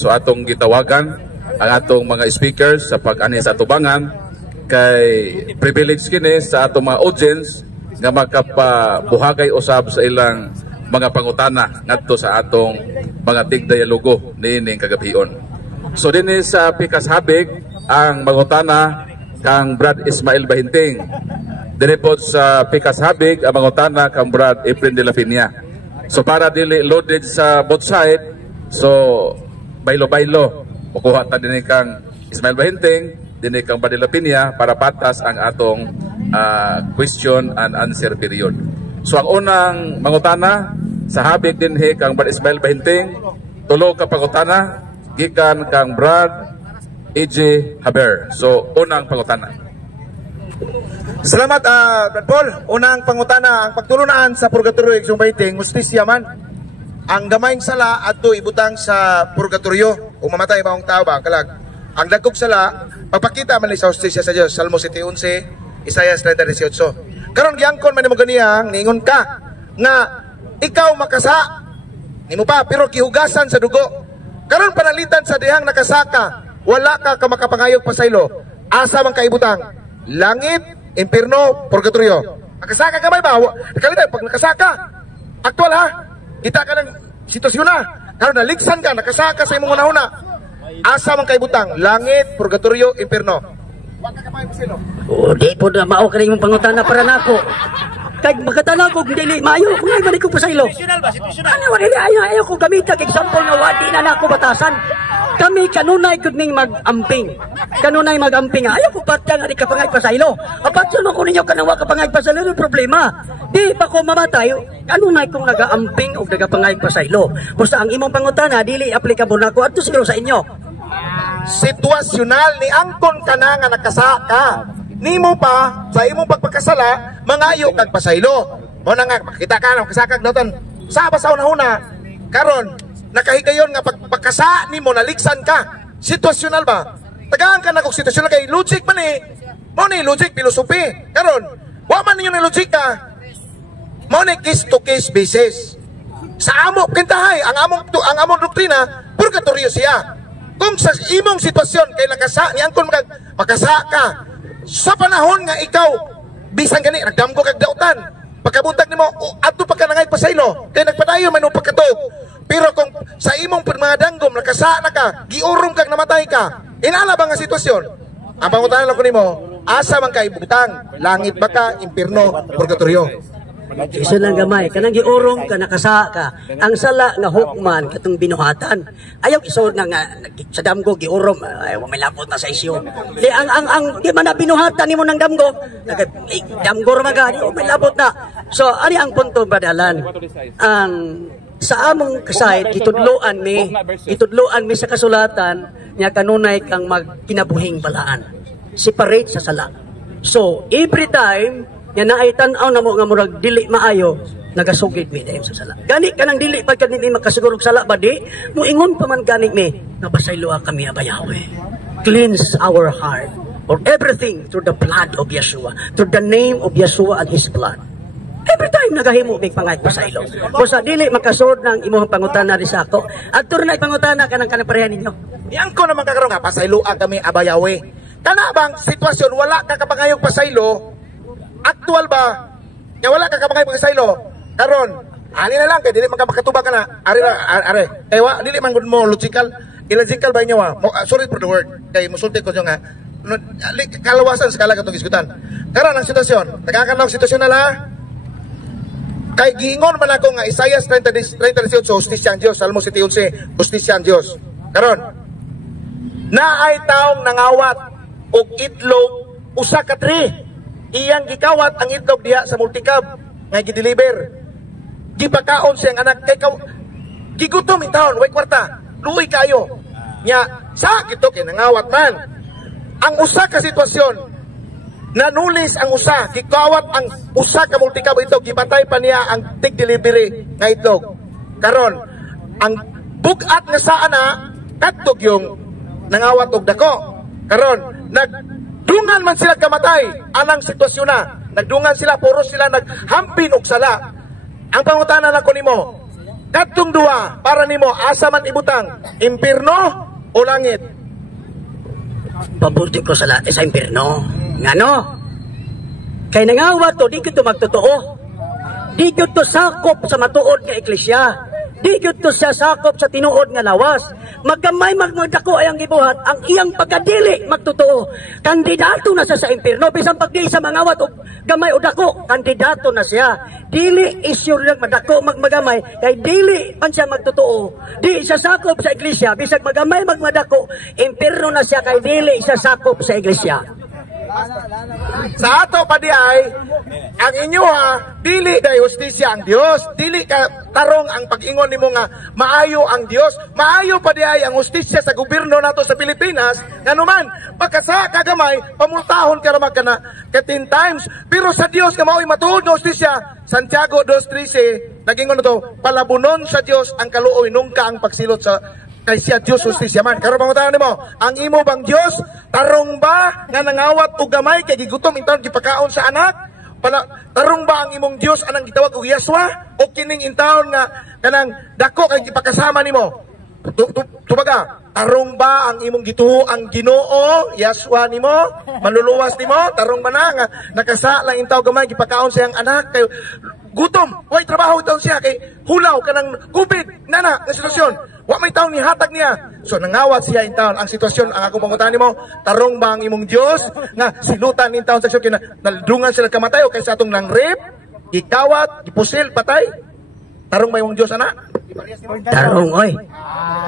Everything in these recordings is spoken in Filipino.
So atong gitawagan ang atong mga speakers sa pag-ani sa atubangan kay privilege kini sa atong mga audience nga makapabuhagay usab sa ilang mga pangutana ngadto sa atong mga tigdialogo niining kagabhion. So dinhi sa Pikas Habig ang mangutana kang Brad Ismael Bahinting. Dinhi pod sa Pikas Habig ang mangutana kang Brad Efren de la Piña. So para dili loaded sa both side, so baylo-baylo makuha ta dinhi kang Ismael Bahinting, dinhi kang Brad de la Piña para patas ang atong question and answer period. So ang unang mangutana sa Habig dinhi kang Brad Ismael Bahinting, tulo ka pangutana gikan kang Brad EJ Haber. So unang pangutana. Salamat Brad Paul. Unang pangutana, ang pagtulunaan sa purgatorio igsong Bahinting, justisya man. Ang gamayng sala adto ibutang sa purgatorio kung mamatay ba ang tao ba kalag. Ang dagkog sala pagpakita man sa justisya sa Dios. Salmo 7:11, Isaias 30:18. Karon giangkon man nimo ganiyang ningon ka nga ikaw makasa nimo pa pero kihugasan sa dugo. Karon panalitan sa dihang nakasaka, wala ka makapangayog pasaylo. Asa man kaibutang? Langit, impierno, purgatorio. Nakasaka ka ba? Nakalitan pag nakasaka. Aktual ha? Kita ka ng sitwasyon na. Karon naligsan ka, nakasaka sa imong una-una. Asa man kaibutang? Langit, purgatorio, impierno. Wa ka kapay pasaylo. Oh, di po na mao kani imong pangutana para nako. Kay magkatanaw ko dili maayo kung ay man ko pasaylo. Situational ba? Situational. Ano wala ayaw ko gamita kay example nga wadi na nako batasan. Kami kanunay gud ning mag-amping. Kanunay mag-amping. Ayaw ko patya nga di kapangay pasaylo. Apat yun ko ninyo kanang wa kapangay pasaylo no problema. Di pa ko mamatay. Kanunay kong naga-amping o nagapangay pasaylo. Basta ang imong pangutana dili applicable nako adto siguro sa inyo. Situasyonal ni angkon ka na nga nakasaka. Nimo pa sa imong pagpakasala mangayo kag pasaylo. Mo na nga makita ka na kasakag noton sa basaw na una karon nakahigayon nga pagpakasa nimo naligsan ka. Situasyonal ba? Tagaan ka na kung situasyonal kay logic man eh. Mo ni logic philosophy. Karon wa man ninyo ni logic ka. Mo ni case to case basis. Sa amo kintahay ang among doktrina purgatorio siya. Kung sa imong sitwasyon kay nakasa ni angkon makasa ka sa panahon nga ikaw bisan gani nagdamgo kag dautan pagkabuntag nimo adto pa ka nangay pasaylo kay nagpadayon man pagkatog pero kung sa imong mga danggom nakasa na ka giurong kag namatay ka inala ba nga sitwasyon ang pangutana lang ko nimo asa man kay butang langit ba ka impierno purgatorio. Isa lang gamay, kanang giurong ka nakasa ka. Ang sala nga hukman katong binuhatan. Ayaw isod nga sa damgo giurong ay may lapot na sa isyo. Di ang di man na binuhatan nimo ng damgo. Damgo ra magani may lapot na. So ani ang punto badalan. Ang sa among kasayt itudloan mi sa kasulatan nya kanunay kang magkinabuhing balaan. Separate sa sala. So every time yan na ay tanaw na mo nga murag dili maayo nagasugid mi dahil sa sala. Gani ka nang dili pagka hindi makasigurog sala ba di muingon pa man gani mi napasaylo kami abayawe. Cleanse our heart for everything through the blood of Yeshua, through the name of Yeshua and His blood. Every time nagahimo mig pangay pasaylo. Basta dili makasud nang imong pangutana ri sa ako. Adto na pangutana kanang pareha ninyo. Yang ko naman kakaroon nga pasaylo kami abayawe. Kana bang sitwasyon wala ka kapangayog pasaylo? Aktual ba? Nga wala ka kapangay pasaylo. Karon, ali na lang kay dili man ka makatubag ka na. Are. Wa dili man gud mo logical. Illogical ba inyo wa? Sorry for the word. Kay musulti ko nga kalawasan sa kala katong isgutan. Karon ang sitwasyon, nagkakanaw sitwasyon na la. Kay giingon man ako nga Isaias 30:18 justisya ang Dios, Salmo 7:11 justisya ang Dios. Karon, naay taong nangawat og itlog usa ka tree. Iyang gikawat ang itlog diha sa multicab nga gideliver. Gipakaon siyang anak kay gigutom in taon, way kwarta. Luoy kayo. Nya sakit to kay nangawat man. Ang usa ka sitwasyon nanulis ang usa, gikawat ang usa ka multicab itlog, gipatay pa niya ang tig delivery nga itlog. Karon ang bugat nga saa na kadtog yung nangawat og dako. Karon dungan man sila kamatay anang sitwasyon na nagdungan sila puro sila naghampin og sala. Ang pangutana lang ko nimo Kadtong duwa para nimo asa man ibutang, impierno o langit? Pabuti ko sa lahat sa impierno. Ngano? Kay nangawat to, di ko magtotoo. Di ko to sakop sa matuod nga iglesia. Di ko to siya sakop sa tinuod nga lawas. Magkamay magdako ay ang gibuhat, ang iyang pagkadili magtotoo. Kandidato na siya sa impierno. Bisan pag di sa mangawat o gamay o dako, kandidato na siya. Dili issue lang madako magmagamay, kay dili man siya magtotoo. Di siya sakop sa iglesia, bisag magamay magmadako, impierno na siya kay dili siya sakop sa iglesia. Sa ato pa di ay, ang inyo dili day hustisya ang Dios, dili ka tarong ang pag-ingon nimo nga maayo ang Dios, maayo pa di ay ang hustisya sa gobyerno nato sa Pilipinas, nganuman pagkasa kagamay pamultahon ka ramag kana ka 10 times, pero sa Dios nga mao'y matuod nga hustisya. Santiago 2:13 nagingon to, palabunon sa Dios ang kaluoy nungka ang pagsilot sa kay siya Diyos hustisya man. Karon pangutan nimo, ang imo bang Dios tarong ba nga nangawat og gamay kay gigutom intawon gipakaon sa anak? Tarong ba ang imong Dios anang gitawag og Yeswa o kining intawon nga kanang dako kay gipakasama nimo? Tubaga, tarong ba ang imong gituo ang Ginoo, Yeswa nimo, manluluwas nimo? Tarong ba na nga nakasa lang intaw gamay gipakaon sa iyang anak kay gutom, way trabaho itaw siya kay hulaw kanang COVID nana nga sitwasyon. Wa may taon ni hatag niya. So nangawat siya in taon ang sitwasyon. Ang akong pangutan nimo, tarong ba ang imong Dios nga silutan in taon sa sitwasyon na naldungan sila kamatay o kaysa atong nang rape, gikawat, gipusil, patay? Tarong ba imong Dios ana? Tarong oy.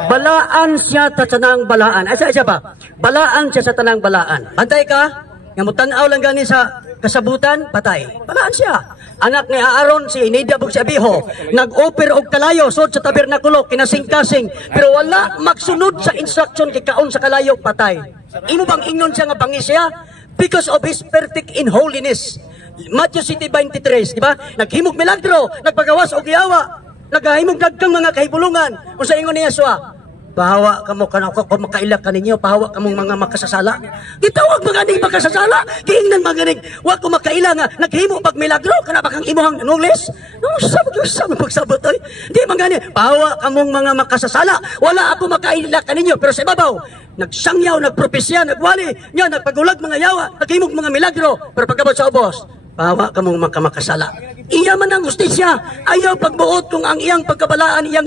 Balaan siya ta tanang balaan. Asa siya ba? Balaan siya sa tanang balaan. Bantay ka? Nga mutan-aw lang gani sa kasabutan, patay. Balaan siya. Anak ni Aaron si Inida bug si Abiho, nag-offer og kalayo sud sa tabernakulo kinasing-kasing, pero wala magsunod sa instruction kikaon sa kalayo, patay. Imo bang ingnon siya nga bangi siya? Because of his perfect in holiness. Matthew 7:23, di ba? Naghimog milagro, nagpagawas og yawa, naghahimog dagkang mga kahibulungan. Unsa ingon ni Yesua? Pahawa kamo kanako kung makaila kaninyo, pahawa kamong mga makasasala. Gitawag mga ning makasasala, giingnan mga ning wa ko makaila nga naghimo pag milagro kana bakang imuhang nulis. No, sabot pagsabot oy. Di man gani, pahawa kamong mga makasasala, wala ako makaila kaninyo, pero sa ibabaw nagsangyaw, nagpropesya, nagwali, nya nagpagulag mga yawa, naghimog mga milagro, pero pagkabot sa ubos, pahawa kamong makasala. Iya man ang hustisya, ayaw pagbuot kung ang iyang pagkabalaan iyang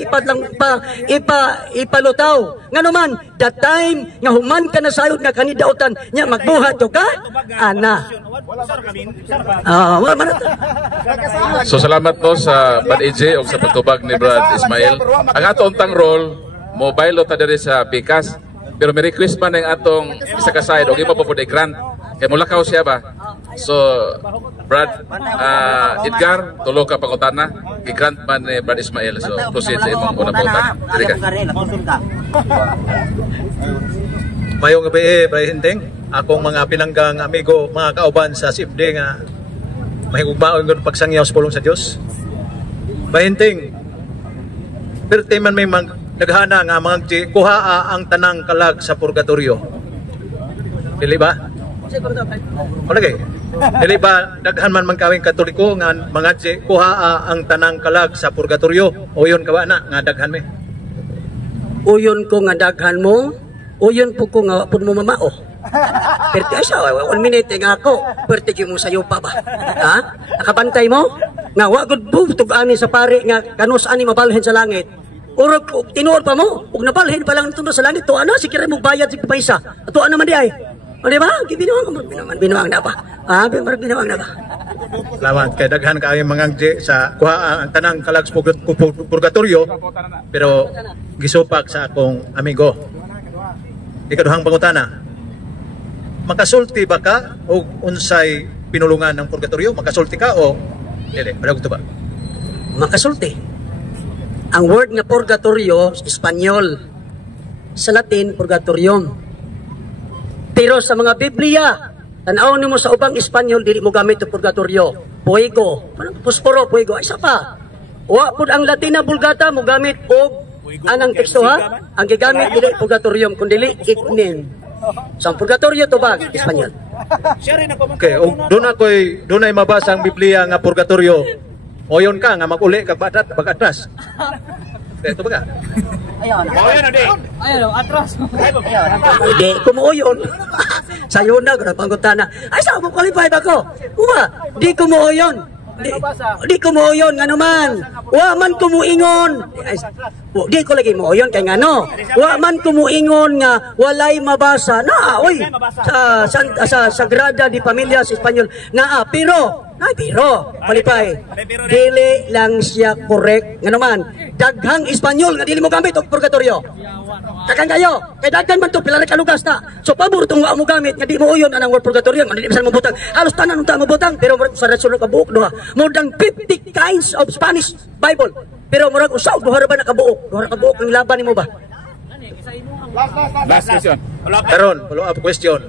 ipalutaw. Ngano man, that time nga human ka na sayod nga kanidautan nya magbuhat ka ana. So salamat no sa Brad AJ o sa pagtubag ni Brad Ismail. Ang atong tang role, mobile ta diri sa Pikas. Pero may request man ng atong isa ka side, okay mo po po grant. Kaya mulakaw siya ba? So, Brad, Edgar, tulo ka pangutana. I-grant man ni Brad Ismail. So, proceed sa imong unang pangutana. Dili ka. Mayong gabi, Bray Hinteng. Akong mga pinanggang amigo, mga kauban sa CFD nga mahigugmaon ng pagsangyaw sa pulong sa Diyos. Bray Hinteng, perti man may naghana nga mga kuhaa ang tanang kalag sa purgatorio. Dili ba? Malagay. Dili ba daghan man kawing Katoliko nga mga kuhaa ang tanang kalag sa purgatorio? O yun kawa na nga daghan me? Uyon ko nga daghan mo, uyon po ko nga pud mo mamao. Perti asa, 1 minute nga ako, perti mo sayo pa ba? Ha? Nakabantay mo? Nga wa gud butog ani sa pare nga kanus ani mabalhin sa langit. Urog tinuod pa mo, ug nabalhin pa lang tuno sa langit, tuwa na sikira mo bayad sig paisa. Tuwa naman di ay. O di ba? Binuang na ba? Ah, binuang na ba? Salamat kay daghan kay mga sa kuha ang tanang kalag sa purgatorio, pero gisupak sa akong amigo. Ikaduhang pangutana. Makasulti ba ka o unsay pinulungan ng purgatorio? Makasulti ka o dili? Padagog to ba? Makasulti. Ang word nga purgatorio, Espanyol. Sa Latin, purgatorium. Pero sa mga Biblia, tanaw nimo sa ubang Espanyol, dili mo gamit ang purgatorio. Fuego. Pusporo, fuego. Isa pa. Wa pud ang Latina Vulgata mo gamit og anang teksto ha? Ang gigamit dili purgatorium kundi ignin. Sa purgatorio to ba Espanyol? Okay, doon ay mabasa ang Biblia nga purgatorio. Oyon ka nga mag-uli kag bagatras. Ito ba ka? Di ko mo yun. Sayo na, kung panggutana. Ay, saan mo qualified ako? Di ko mo yun. Di ko mo yun, nga naman. Wa man ko mo ingon. Di ko lagi mo yun, kay nga no. Wa man ko mo ingon nga, walay mabasa. Na, oy, sa Sagrada di Pamilya sa Espanyol. Na, pero, qualify. Dili lang siya correct. Nga naman, daghang Espanyol nga dili mo gamit og purgatorio. Kakan kayo, kay daghan man to pila ka lugas na. So pabor tong wa mo gamit nga di mo uyon anang word purgatorio, nga di bisan mo butang. Halos tanan unta mo butang, pero sa rason ka buok duha. More than 50 kinds of Spanish Bible. Pero murag usaw duha ra ba nakabuok? Duha ra ka buok ang laban nimo ba? Last question. Karon, follow-up question.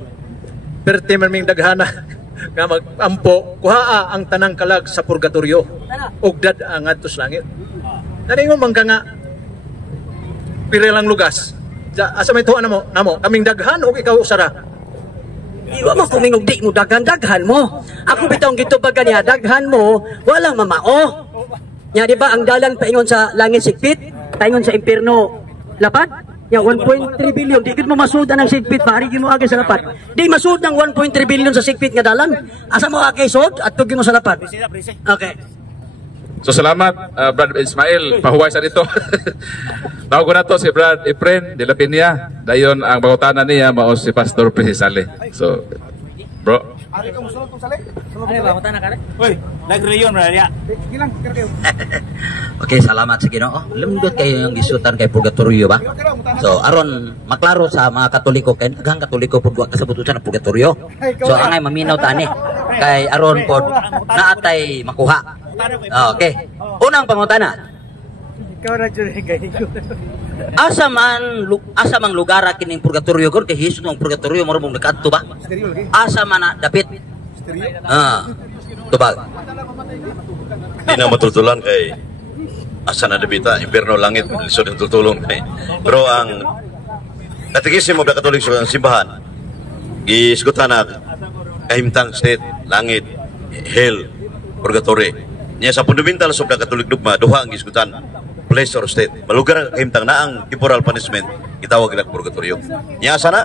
Perti man ming daghana nga mag-ampo, kuhaa ang tanang kalag sa purgatorio. Ugdad ang adtos langit. Naningon man ka nga, pirilang lugas. Asa may tuwa namo, kaming daghan o ikaw usara? Iwa mo kumingog di mo daghan mo. Ako bitong gitubagan niya, daghan mo, walang mamao. Nya di ba ang dalan paingon sa langit sigpit, paingon sa impierno lapad? Ya 1.3 billion, di gid mo masud ang sigpit, pari mo agay sa lapad. Di masud ng 1.3 billion sa sigpit nga dalan. Asa mo agay sud at tugi mo sa lapad. Okay. So salamat, Brad Ismail, pahuway sa dito. Tawag ko na to si Brad Efren de la Piña. Dayon ang bangutanan niya mao si Pastor Precisale. So, bro. Ari ka musulod tong sali? Nagreyon ra ya. Gilang kayo. Okay, salamat sa Ginoo. Lembut kayo yung gisutan kay purgatorio ba? So, aron maklaro sa mga Katoliko kay daghang Katoliko pud wa kasabutusan ang purgatorio. So, angay maminaw tani kay aron pod naatay makuha. Okay. Unang pangutana. Asa man lugar kining purgatorio kon kay Hesus ng purgatorio mo mong nakadto ba? Asa man na dapit? Tubag. Di na matultulan kay asa na dapita, impierno langit, lisod ang tutulong kay. Pero ang katekismo ng Katolik sa simbahan, gisgutan na kahimtang state, langit, hell, purgatory. Niya sa fundamental sa Katolik dogma, duha ang gisgutan, place or state. Malugar ang kahimtang na ang temporal punishment, itawag ilang purgatorio. Niya sana,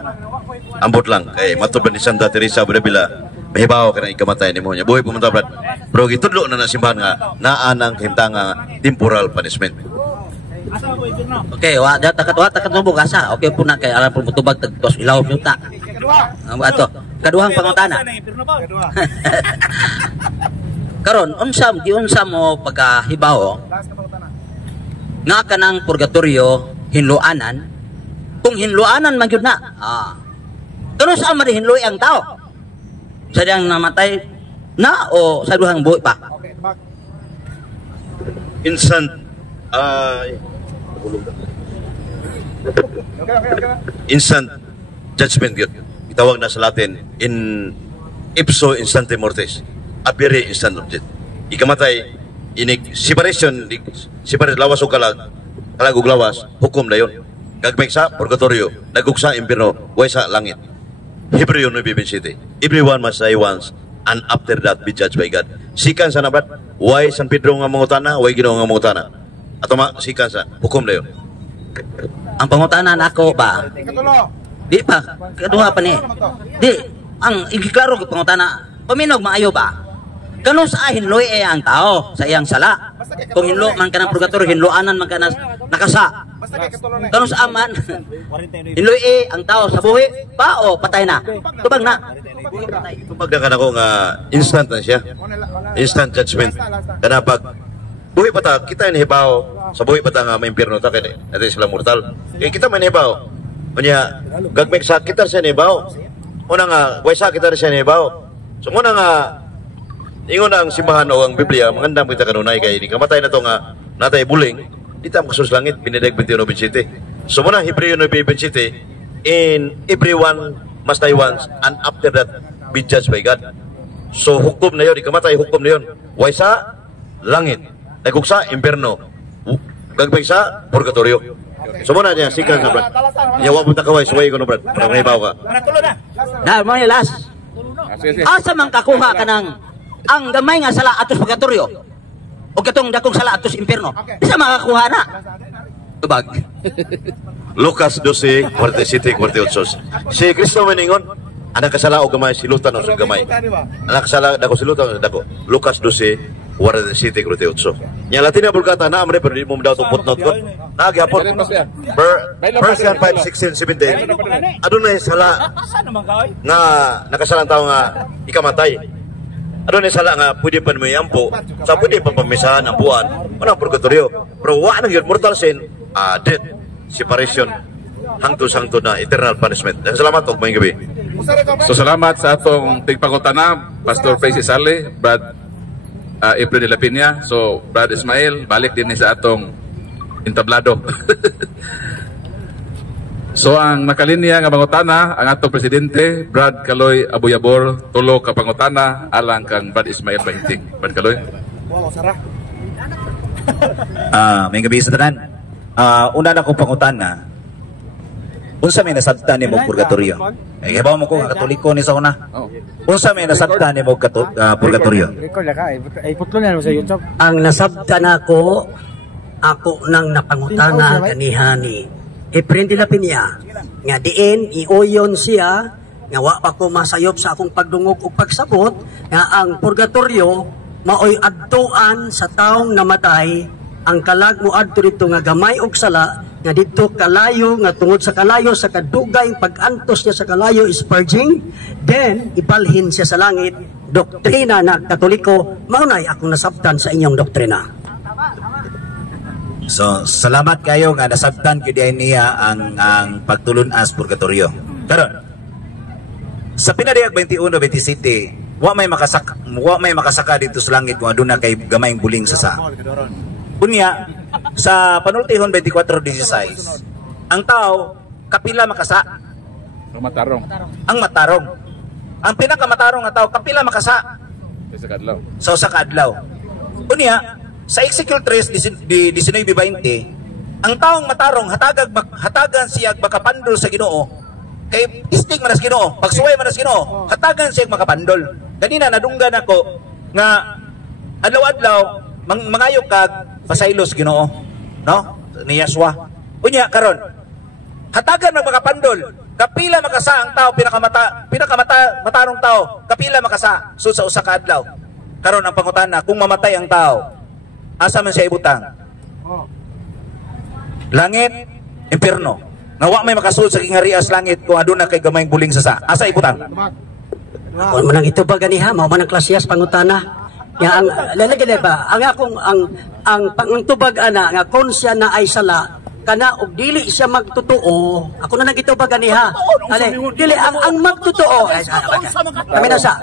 ambot lang. Kay matubad ni Santa Teresa Budabila, mahibaw ka na ikamatay ni mo niya. Buhay pumunta, Brad. Pero gitudlo na simbahan nga, naan ang kahimtang temporal punishment. Okay, wa takat mo asa. Okay po na kay alam po mutubag tagtos ilaw yuta. Ato, kaduhang pangutana. Karon unsa mo pagkahibaw nga kanang purgatorio hinluanan kung hinluanan man gyud na kano sa man hinluy ang tao sa diyang namatay na o sa duhang buhi pa instant judgment gyud itawag na sa Latin in ipso instante mortis. Apere instant object. Ikamatay, inig separation, separate lawas o kalag ug lawas, hukom na yun. Gagmay sa purgatorio, nagugsa impierno, way sa langit. Hebreo 9:27. Everyone must die once, and after that be judged by God. Sikan sa nabat, way San Pedro nga mangutana, way Ginoo nga mangutana. Ato sikan sa hukom na yun. Ang pangutana nako ba? Di pa, kaduha pa ni. Di, ang igiklaro ko pangutana, paminog maayo ba? Kano sa hinloy ang tao sa iyang sala. Kung hinlo man ka ng purgatorio, hinloanan man ka na nakasa. Kano sa aman, hinloy ang tao sa buhi, pa o patay na. Tubag na. Tubag na ka na ko nga instant na siya. Instant judgment. Kana pag buhi pa ta, kita inihibaw, sa buhi pa ta nga may impierno ta, kaya natin sila mortal. Kaya kita may inihibaw. Kanya, gagmig sa kita siya inihibaw. Una nga, way sa kita siya inihibaw. So muna nga, ingon ang simbahan o ang Biblia, mangandam kita kanunay kay di kamatay na to nga natay buling, di tam kasus langit, pinideg 21:27. So muna Hebreo 9:27, in everyone must die once, and after that be judged by God. So hukom na yun, di kamatay, hukom na yun. Way sa langit, nagkuksa, impierno, gagbay sa purgatorio. So muna niya, sikan na Brad. Yawa mo takaway, suway ko na Brad, para mahibaw ka. Na, mga last. Asa man kakuha ka ng ang gamay nga sala atos purgatorio. o katong dakong sala atos impierno. Isa makakuha na. Tubag. Lucas 12, 47, 48. Si Kristo maningon, anak kasala o gamay, silutan o sa gamay. Anak kasala, dako silutan o dako. Lucas 12, 47, 48. Yang Latina Bulgata na amre pero di mo daw tupot not ko. Nagyapon. First John 5, 16, 17. Adunay sala nga nakasalang tao nga ikamatay. Adunay sala nga pwede pa mo yampo. Sa pwede pa pamisahan ang buwan. Wala purgatorio. Pero wa nang yun mortal sin, death, separation, hangtod na eternal punishment. Salamat og maayong gabi. So salamat sa atong tigpangutana, Pastor Francis Sale, Brad April de la Piña. So Brad Ismael, balik din sa atong entablado. So ang nakalinya nga pangutana ang atong presidente Brad Kaloy Abuyabor, tulo ka pangutana alang kang Brad Ismael Bahinting. Brad Kaloy. May gabi sa tanan. Una na kong pangutana. Unsa may nasabtan ni mo purgatorio? Ibaw mo ko nga katoliko ni sa una. Unsa may nasabtan ni mo purgatorio? Ang nasabtan ako nang napangutana ganiha ni Efren de la Piña nga diin iuyon siya nga wa pa ko masayop sa akong pagdungog ug pagsabot nga ang purgatorio maoy adtuan sa taong namatay. Ang kalag mo adto dito nga gamay og sala nga dito kalayo nga tungod sa kalayo sa kadugay pag-antos niya sa kalayo is purging, then ipalhin siya sa langit. Doktrina na Katoliko, maunay akong nasabtan sa inyong doktrina. So, salamat kayo nga nasabtan gyud niya ang pagtulunas purgatorio. Karon sa pinadayag 21-27, wa may makasaka dito sa langit kung aduna kay gamayng buling sa sa. Unya, sa panultihon 24:16, ang tao kapila makasa? Ang matarong. Ang matarong. Ang pinakamatarong nga tao kapila makasa? Sa kadlaw. Sa usa ka adlaw. Unya, sa Ezekiel 3:19-20, ang taong matarong hatagan siya makapandol sa Ginoo. Kay istig man as Ginoo, pagsuway man as Ginoo, hatagan siya makapandol. Ganina nadunggan ako nga adlaw-adlaw mangayok kag pasaylos Ginoo, no? Ni Yaswa. Unya karon, hatagan magmakapandol, kapila makasa ang tao pinakamatarong tao, kapila makasa sa usa ka adlaw. Karon ang pangutana, kung mamatay ang tao, asa man siya ibutang? Langit, impierno. Nawa may makasulod sa kingarias langit kung aduna kay gamayng buling sa asa ibutang? Kung manang ito ba ganiha, mao man ang klasyas pangutana. Ya ang lalagyan ba ang akong ang pangtubag ana nga kon siya na ay sala kana og dili siya magtotoo ako na nagitubag ganiha dili ang magtotoo kami na sa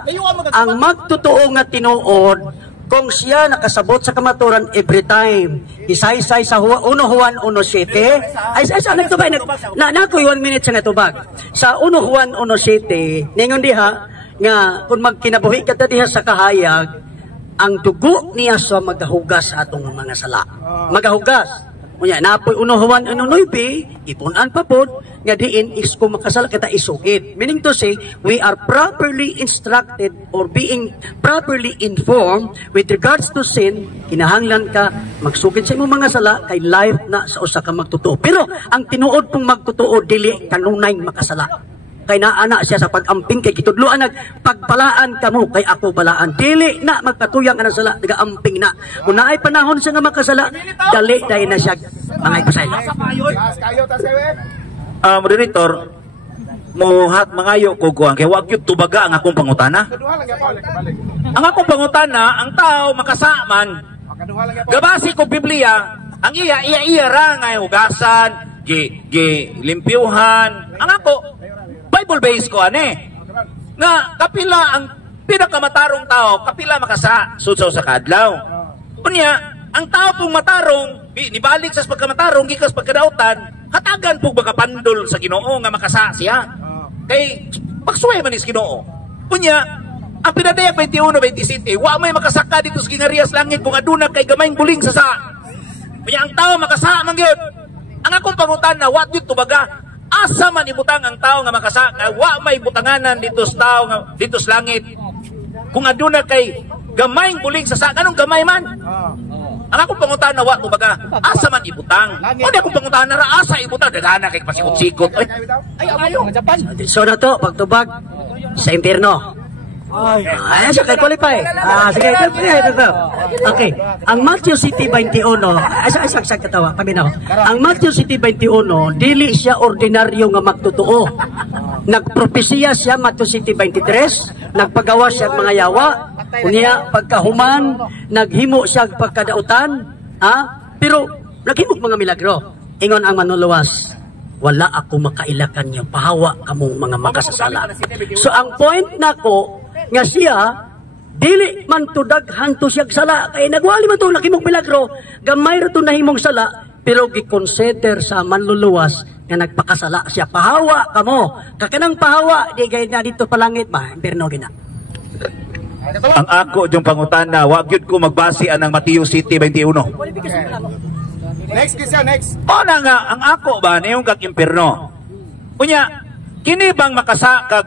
ang magtotoo nga tinuod kung siya nakasabot sa kamaturan every time isaysay sa 1 Juan 1:7 ay sa nagtubag na ko 1 minute sa natubag sa 1 Juan 1:7 ningon diha nga kung magkinabuhi ka diha sa kahayag ang dugo niya sa magahugas atong mga sala. Magahugas. Unya napoy 1 Juan 1:9 ipunan pa pod nga diin is kung makasala kita isugid. Meaning to say, we are properly instructed or being properly informed with regards to sin. Kinahanglan ka magsugid sa imong mga sala kay life na sa usa ka magtotoo. Pero ang tinuod pong magtotoo dili kanunay makasala. Kay naana siya sa pag-amping kay kitudloan pagbalaan kamo kay ako balaan dili na magpatuyang ana sala nagaamping na kun naay panahon siya nga makasala dali dai na siya mangay pasay. Moderator mangayo ko kuan kay wa gyud tubaga ang akong pangutana. Ang akong pangutana ang tao makasaman gabasi ko Biblia ang iya ra nga hugasan limpyuhan ang ako Bible based ko nga kapila ang pinakamatarong tao kapila makasa susaw sa kadlaw. Unya ang tao pong matarong nibalik sa pagkamatarong gikas pagkadautan hatagan pug makapandol sa Ginoo nga makasa siya kay pagsuway man is Ginoo. Unya ang pinadayag 21-27 wa may makasaka dito sa kingarias langit kung aduna kay gamayng buling sa sa. Unya ang tao makasa man gyud. Ang akong pangutana wa gyud tubaga asa man ibutang ang tao nga makasa wa may butanganan dito sa tao nga dito sa langit kung aduna kay gamay bulig sa ganong gamay man. Ang akong pangutana wa kumbaga asa man ibutang. O di akong pangutana ra asa ibutang dagana kay pasikot-sikot. Ay ayo. So na to, pagtubag sa impyerno. Ayan siya, kay qualify. Sige, okay. Ang Matthew City 21, sa katawa, paminaw. Ang Matthew City 21, dili siya ordinaryo nga magtotoo. Nagpropesiya siya, Matthew City 23, nagpagawa siya mga yawa, unya pagkahuman, naghimo siya pagkadautan, pero naghimo mga milagro. Ingon ang manluluwas, wala ako makailakan niyo, pahawa kamong mga makasasala. So ang point nako nga siya dili man to daghan to siyang sala kay nagwali man to nakimong milagro, gamay ra to nahimong sala, pero gi-consider sa manluluwas nga nagpakasala siya, pahawa kamo. Kakanang pahawa di gay na dito palangit ba, impierno gina. Ang ako yung pangutana, wag yun ko magbase ang Matthew City 21. Next question, next. O na nga, ang ako ba, niyong kag impirno? Unya, kini bang makasakag,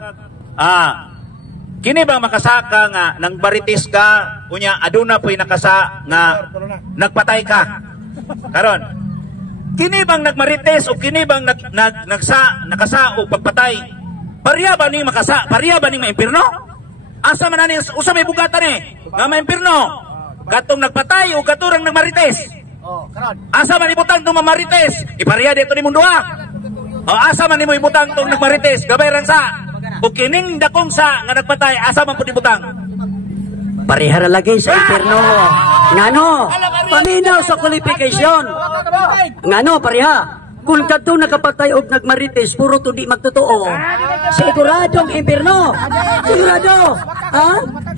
kini bang makasaka nga, nang baritis ka, unya, aduna po'y nakasa nga, nagpatay ka. Karon, kini bang nagmarites o kini bang nakasa o pagpatay? Pariya ba ning makasa? Pariya ba ning maimpirno? Asa man ani usa may bugatan nga maimpirno? Katong nagpatay o katurang nagmarites? Asa man ibutang tong mamarites? Ipariya dito ni mundo O asa man nimo ibutang tong nagmarites? Gabayran sa o kining dakong sa nga nagpatay, asa man pud ibutang? Parihara lagi sa impierno. Ngano? Paminaw sa qualification. Ngano pariha? Kung kadto nakapatay og nagmarites, puro to di magtotoo. Siguradong impierno. Sigurado.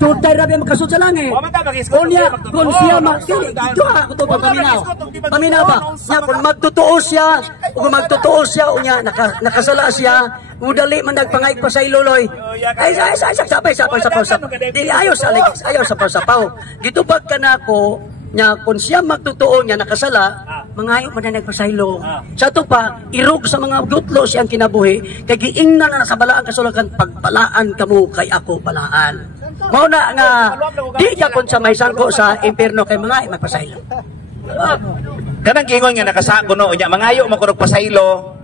Tutay rabi makasud sa langit. Unya, kung siya ito ako to paminaw. Paminaw ba? Nya kung magtotoo siya, unya nakasala siya, udali man nagpangayag pa sa iluloy. Ay sapay. Dili ayo sa pasapaw. Gitubag ka nako nya kung siya magtotoo niya nakasala, mangayo man na nagpasaylo. Sa to pa, irog sa mga gutlo siyang kinabuhi, kay giingnan na sa balaan kasulakan, pagpalaan kamo kay ako palaan. Mao na nga di ka kun sa may sangko sa impierno kay mangayo magpasaylo. Kanang gingon nga nakasako no, unya mangayo man kuno pasaylo.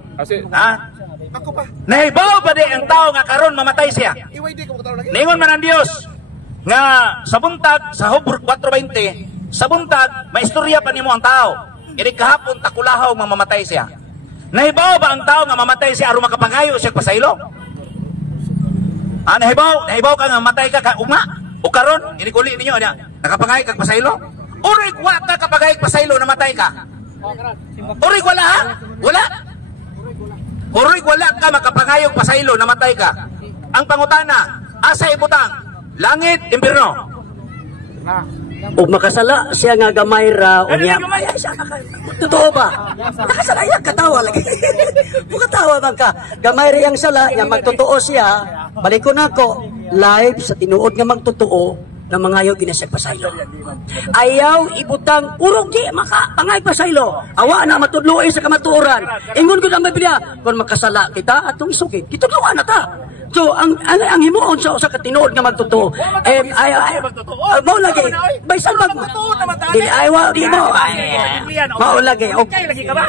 Nahibaw ba di ang tao nga karon mamatay siya? Ningon man ang Dios nga sa buntag sa Hobor 4:20, sa buntag, maistorya pa nimo ang tao. Ini kahapon takulahaw mamamatay siya. Nahibaw ba ang tao nga mamatay siya aron makapangayo siya pasaylo? Nahibaw ka nga mamatay ka ugma o karon ini kuli ninyo niya. Nakapangay kag pasaylo? Urig wa ka kapagay pasaylo namatay ka. Urig wala ha? Wala. Urig wala ka makapangayog pasaylo namatay ka. Ang pangutana, asa ibutang? Langit, impierno. Ug makasala siya nga gamay ra unya. Totoo ba? Nakasala yan, katawa lagi. Katawa bang ka? Gamay ra yang sala, nya magtotoo siya. Balik ko nako, live sa tinuod nga magtotoo na mangayo ginasag pasaylo. Ayaw ibutang urog di maka pangay pasaylo. Awa na matudloy sa kamatuoran. Ingon ko na Biblia, kung makasala kita atong isugid, kitudloan na ta. So ang himuon sa katinuod nga magtotoo. Mao lagi. Baysan bag mo. Dili aywa di mo. Mao lagi.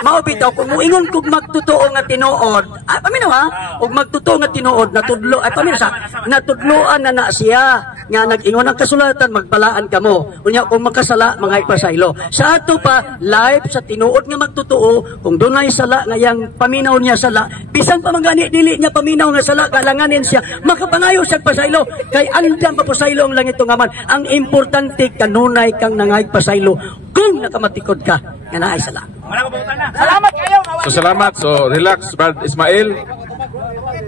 Mao bitaw kung moingon kog magtotoo nga tinuod. Paminaw ha. Og magtotoo nga tinuod natudlo paminaw sa natudloan na siya nga nag-ingon ang kasulatan magpalaan kamo. Unya kung makasala mangay pasaylo. Sa ato pa live sa tinuod nga magtotoo kung dunay sala nga yang paminaw niya sala bisan pa mangani dili niya paminaw nga sala kalangan siya makapangayo siya pasaylo kay andam pa pasaylo ang langit ngaman. Ang importante kanunay kang nangay pasaylo kung nakamatikod ka nga naay sala. Salamat kayo. So salamat. So relax Brad Ismail.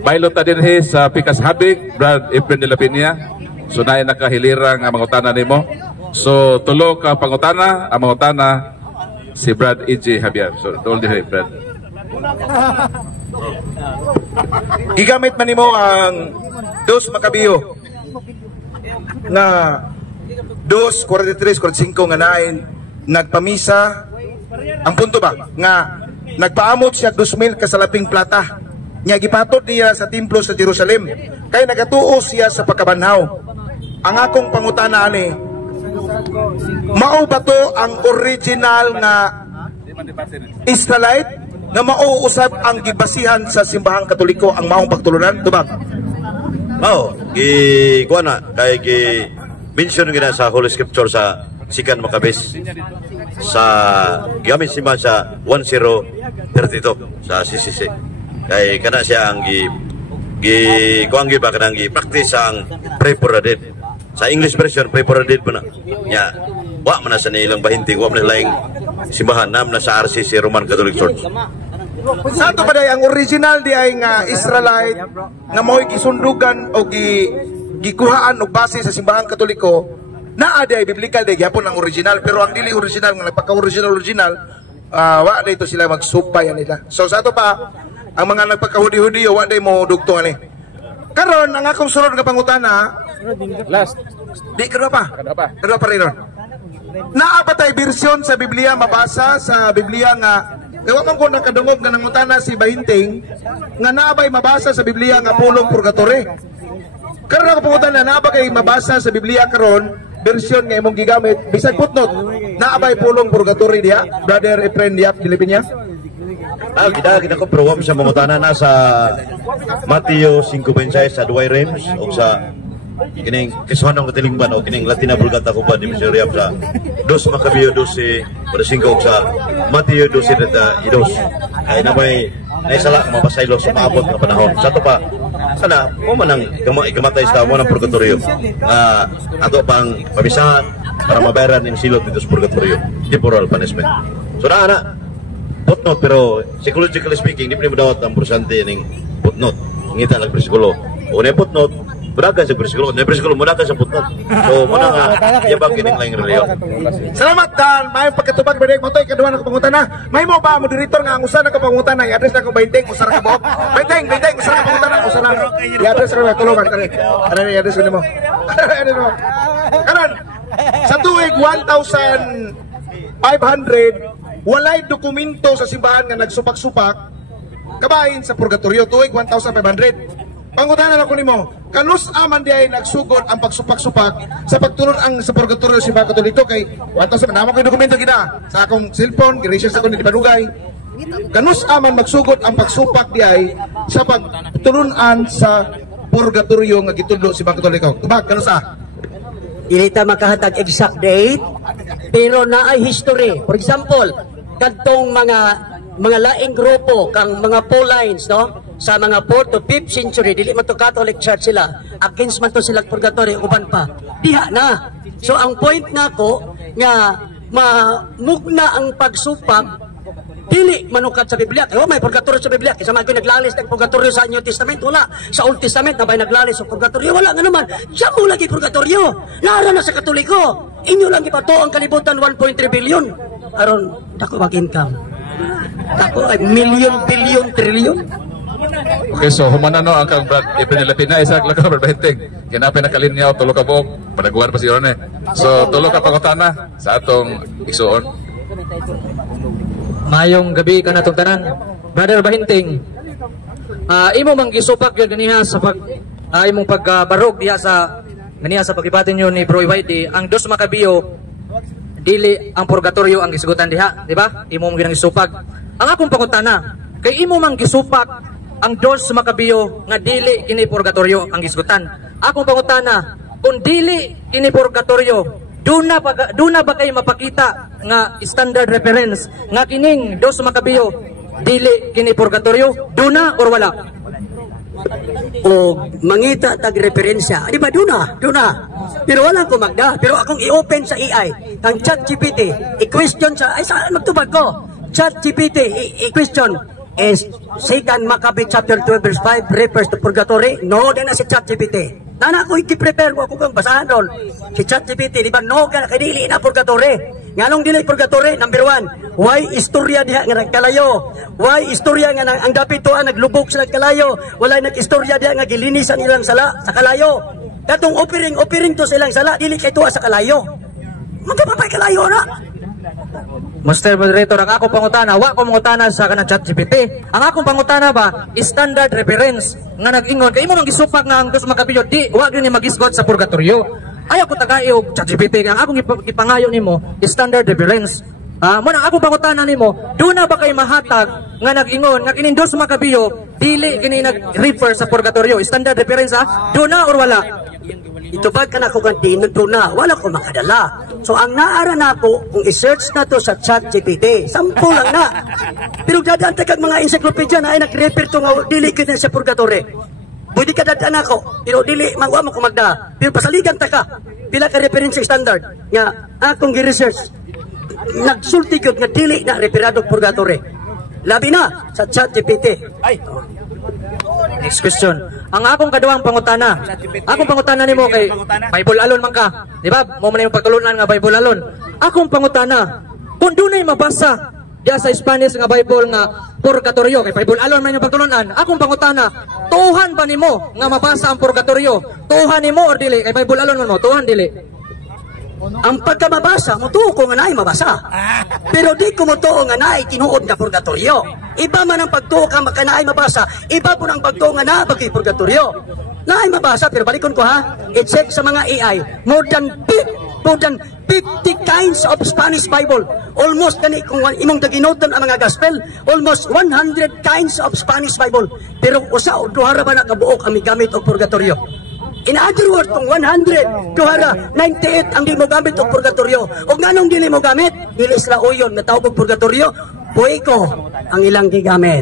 Bailo ta dinhi sa Pikas Habig Brad Efren de la Piña. So naay nakahilirang ang mangutana nimo. So tulo ka pangutana, ang mangutana si Brad E.J. Javier. So tol dinhi Brad. Gigamit man nimo ang 2 Makabiyo nga 2:43-45 nga nain nagpamisa. Ang punto ba nga nagpaamot siya 2,000 kasalaping plata nya gipatot niya sa templo sa Jerusalem kay nagatuo siya sa pagkabanhaw. Ang akong pangutana ani Mao ba to ang original nga Israelite nga mauusab ang gibasihan sa simbahang Katoliko ang maong pagtulunan? Tubag? Mao, kuha na, kay mention gina sa Holy Scripture sa Sikan Makabes sa gamit siya sa 1032 sa CCC. Kay kana siya ang kuang giba kanang practice ang pray for the dead. Sa English version pray for the dead man nya. Wa man sa nilang bahinting, wa man laing simbahan nam na sa RCC Roman Catholic Church. Sa ato pa day ang original di ay nga Israelite nga mo'y gisundugan o gikuhaan og base sa simbahang Katoliko, naa di ay biblical day gyapon ang original, pero ang dili original nga nagpaka-original wa day to sila magsupay nila. So sa ato pa ang mga nagpakahudi-hudiyo wa day mo dugtong ani. Karon ang akong sunod nga pangutana, Last. di kadua pa rin. Naa ba tay bersyon sa Biblia mabasa sa Biblia nga kaya man ko nakadungog nga nangutana si Bahinting nga naabay mabasa sa Biblia nga pulong purgatory. Karon ako pangutan na naaba kay mabasa sa Biblia karon bersyon nga imong gigamit bisag footnote naabay pulong purgatory diha, Brother Efren Diap Dilipinya? Kita ko pero sa mangutana na sa Mateo 5:26 sa Duay Rems o sa kining kisuhan ng katilingban o kining Latina Vulgata ko ba di Missouri sa 2 Macabeo 12:5 sa Mateo 12:2 ay nabay naisala mapasaylo sa maabot na panahon sa to pa sana mo man ang ikamatay sa mo ng purgatorio ato pang pabisahan para mabayaran ng silot dito sa purgatorio, temporal punishment. So na footnote, pero psychologically speaking di mo dawat ang porsyente ning footnote ngita lang bersikulo o na footnote berakan sa bersikulo, na bersikulo muna ka sa footnote. So muna nga yabang kining laing reliyon. Salamat dan may pagkatubag ba mo toy kaduha na pangutana. May mo ba moderator nga ang usa na ka pangutana i-address na ko Bahinting usara ka buok. Bahinting usa ka pangutana usara. I-address ra tulungan kani. Ano i-address nimo? Karon sa tuig 1,500 walay dokumento sa simbahan nga nagsupak-supak kabahin sa purgatorio tuig 1,500. Pangutanan ako nimo, kanus aman di ay nagsugod ang pagsupak-supak sa pagtulon ang sa purgatorio sa mga Katoliko kay 1,000 naman ko dokumento kita sa akong cellphone, giresearch ako ni Padugay. Kanus aman magsugod ang pagsupak di ay sa pagtulunan sa purgatorio nga gitudlo sa mga Katoliko. Tubag kanus Dili ta makahatag exact date, pero naay history. For example, kadtong mga laing grupo kang mga Paulines, no? Sa mga 4th to 5th century, dili man to Catholic Church sila, against man to sila purgatory, uban pa. Diha na. So ang point nako nga mamugna ang pagsupak dili manukat sa Biblia. Kaya may purgatorio sa Biblia. Kasi mga naglalis ng purgatorio sa New Testament, wala. Sa Old Testament, na may naglalis sa purgatorio, wala nga naman. Diyan mo lagi purgatorio. Nara na sa Katoliko. Inyo lang ipato ang kalibutan 1.3 billion. Aron, dako mag-income. Dako ay million, billion, trillion. Okay, so humanano ang kang Brad ipinilapina isa lang ka Bahinting. Kinapin na kalinyaw tulo ka buok, panaguhan pa siya ron. So tulo ka pangutana sa atong isuon. Mayong gabi ka natong tanan. Brother Bahinting, imo mang gisupak yun ganiha sa imong pagbarog diha sa ganiha sa pagibatin yun ni Bro Whitey, ang 2 Macabeo dili ang purgatorio ang gisugutan diha, di ba? Imo mang gisupag. Ang akong pangutana, kay imo mang gisupak ang 2 Macabeo nga dili kini purgatorio ang gisgutan. Akong pangutana, kung dili kini purgatorio, duna ba kay mapakita nga standard reference nga kining 2 Macabeo dili kini purgatorio? Duna or wala? O mangita tag referensya. Di ba duna? Pero wala ko magda. Pero akong i-open sa AI, ang ChatGPT, i-question sa ay saan magtubag ko? ChatGPT, i-question is 2 Maccabees chapter 12 verse 5 refers to purgatory. No, din na si ChatGPT. Nana ko i-prepare ko kung basahan doon. Si ChatGPT, di ba no ka kadili na purgatory. Nganong dili purgatory? Number 1, why istorya diha nga nagkalayo? Why istorya nga ang dapit tuan naglubog sila kalayo? Wala nag-istorya diha nga gilinisan ilang sala sa kalayo. Katong offering to silang sala dili kay tuwa sa kalayo. Magpapay kalayo na. Master Moderator, ang akong pangutana, wa ko mangutana sa kanang ChatGPT. Ang akong pangutana ba, standard reference nga nag-ingon kay imo nang gisupak nga ang 2 Macabeo di wa gyud ni magisgot sa purgatorio. ayaw ko tagayog ChatGPT. Ang akong ipangayo nimo standard reference. Muna akong pangutana nimo, do na ba kay mahatag nga nag-ingon nga kinindos sa Makabiyo dili kini nag-refer sa purgatorio? Standard reference do na or wala? Itubag ka na ko ganti, nandun na, wala ko makadala. So ang naara na ko, kung i-search na to sa ChatGPT, 10 lang na. Pero dadaan kag mga encyclopedia na ay nag-refer to nga dili kita sa purgatory. Pwede ka dadaan ako, pero dili, magwa mo kung magda. Pero pasaligan ta ka, pila ka reference standard, nga akong gi-research, nagsulti ko nga dili na referado purgatory. Labi na sa ChatGPT. Next question. Ang akong kaduang pangutana. Akong pangutana nimo kay Bible alone man ka. Di ba? Mo man yung pagtulunan nga Bible alone. Akong pangutana. Kung dunay mabasa diya sa Spanish nga Bible nga purgatorio kay Bible alone man yung pagtulunan. Akong pangutana, tuhan ba nimo nga mabasa ang purgatorio? Tuhan nimo or dili? Kay Bible alone man mo, tuhan dili. Ang pagkamabasa, mutuo ko nga naay mabasa. Pero di ko mutuo nga naay tinuod nga purgatorio. Iba man ang pagtuo ka makanaay mabasa, iba po ang pagtuo nga naa pagki purgatorio. Naay mabasa, pero balikon ko ha, i-check sa mga AI, more than 50 kinds of Spanish Bible. Almost gani kung imong daginoton ang mga gospel, almost 100 kinds of Spanish Bible. Pero usa o duha ra ba na kabuok ang migamit og purgatorio? In other words, kung 100, 298 ang di mo gamit o purgatorio. O nganong dili mo gamit? Dili sila uyon na tawag og purgatorio. Buhay ko ang ilang gigamit.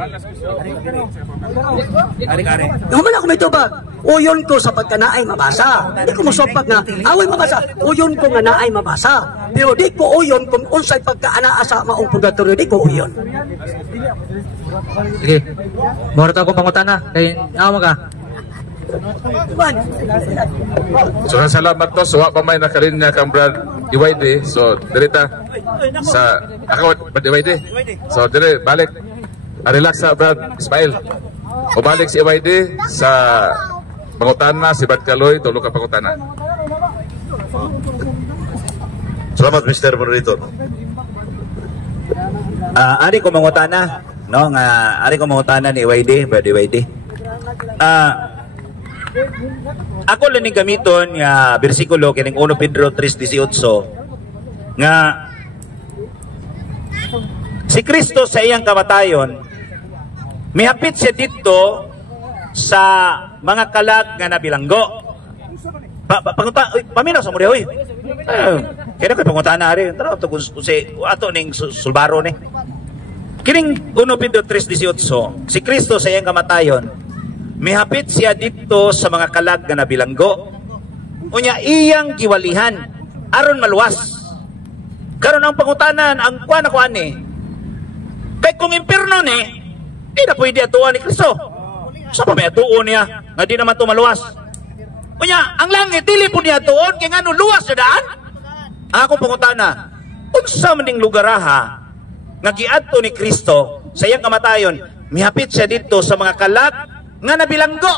Naman ako may tubag. Uyon ko sa pagkanaay mabasa. Di ko musopag nga, away mabasa. Uyon ko nga naay mabasa. Pero di ko uyon kung unsay pagkaanaa sa maong purgatorio. Di ko uyon. Sige. Morto akong pangutana. Kay, naman ka. So salamat to, suwa pa may nakarinya kang Brad Iwayde. So direta sa ako Brad Iwayde. So dire balik. Relax sa Brad Ismail. O balik si Iwayde sa pangutana, si Brad Kaloy tulo ka pangutana. Salamat Mr. Moderator. Ari ko mangutana, no? Ari ko mangutana ni Iwayde, Brad Iwayde. Ako lang ni gamiton nga bersikulo kining 1 Pedro 3:18 nga si Kristo sa iyang kamatayon mihapit siya dito sa mga kalag nga nabilanggo. Paminaw sa muri hoy. Kaya ko pangutana ari, tara to si ato ning sulbaro ni. Kining 1 Pedro 3:18, si Kristo sa iyang kamatayon mihapit siya dito sa mga kalag nga nabilanggo. Unya iyang giwalihan aron maluwas. Karon ang pangutanan ang kuan ako ani. Kay kung impierno ni, di na pwede atuan ni Kristo. Sa pa may atuon niya nga di naman to maluwas. Unya ang langit dili po niya atuon kay ngano luwas sa daan. Ako pangutana, unsa man ding lugar ha nga giadto ni Kristo sa iyang kamatayon, mihapit siya dito sa mga kalag nga nabilanggo.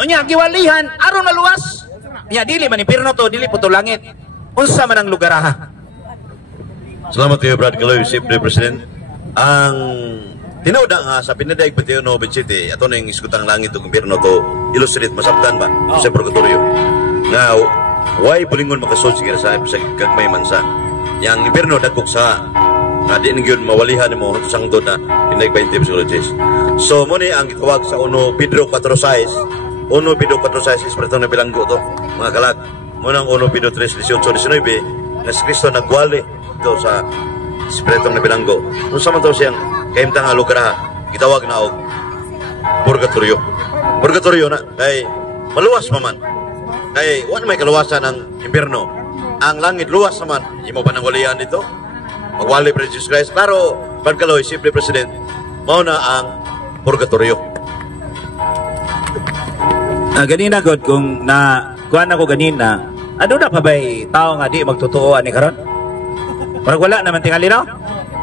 Unya giwalihan aron maluwas. Nya dili man impierno to, dili po to langit. Unsa man ang lugar ha? Salamat kayo Brad Kaloy, Siyempre President. Ang tinawda nga sa pinadaig pati no City, ato na yung iskutang langit o impierno to illustrate masabtan ba sa purgatorio. Now, why bulingon makasod sige sa kagmay mansa. Yang impierno dagkok sa nga di nang yun mawalihan mo sang doon na pinag 20 psychologist. So mo ni ang gitawag sa 1 Pedro 4:6. 1 Pedro 4:6 espiritu na bilanggo to mga kalag. Mo nang 1 Pedro 3:18-19 na si Kristo nagwali to sa espiritu na bilanggo. Kung sa man to siyang kaimtang lugar ha, gitawag na og purgatorio. Purgatorio na kay maluwas pa man. Kay wala may kaluwasan ng impierno. Ang langit luwas naman, imo ba nang walihan dito? Magwali pa Jesus Christ. Klaro, Brad Kaloy, Siyempre President, mauna ang purgatorio. Ganina god kung na kuan ako ganina, ano na pa ba'y tao nga di magtutuoan ni karon? Parang wala naman tingali no?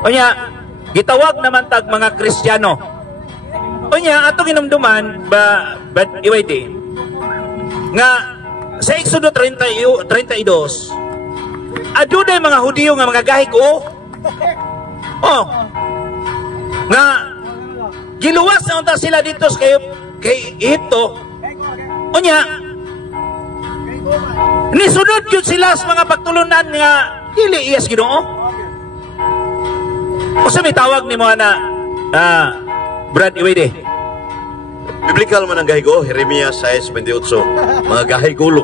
Unya, gitawag naman tag mga Kristiyano. Unya, atong inumduman ba Iwayde nga sa Exodo 32 adunay mga Hudiyo nga mga gahig nga giluwas na unta sila dito kay Egypto. Unya Nisunod yun sila sa mga pagtulunan nga dili iyas Ginoo. O sa may tawag ni mo na Brad Iwede. Biblikal man ang gahigo, Jeremias 6:28, mga gahigulo.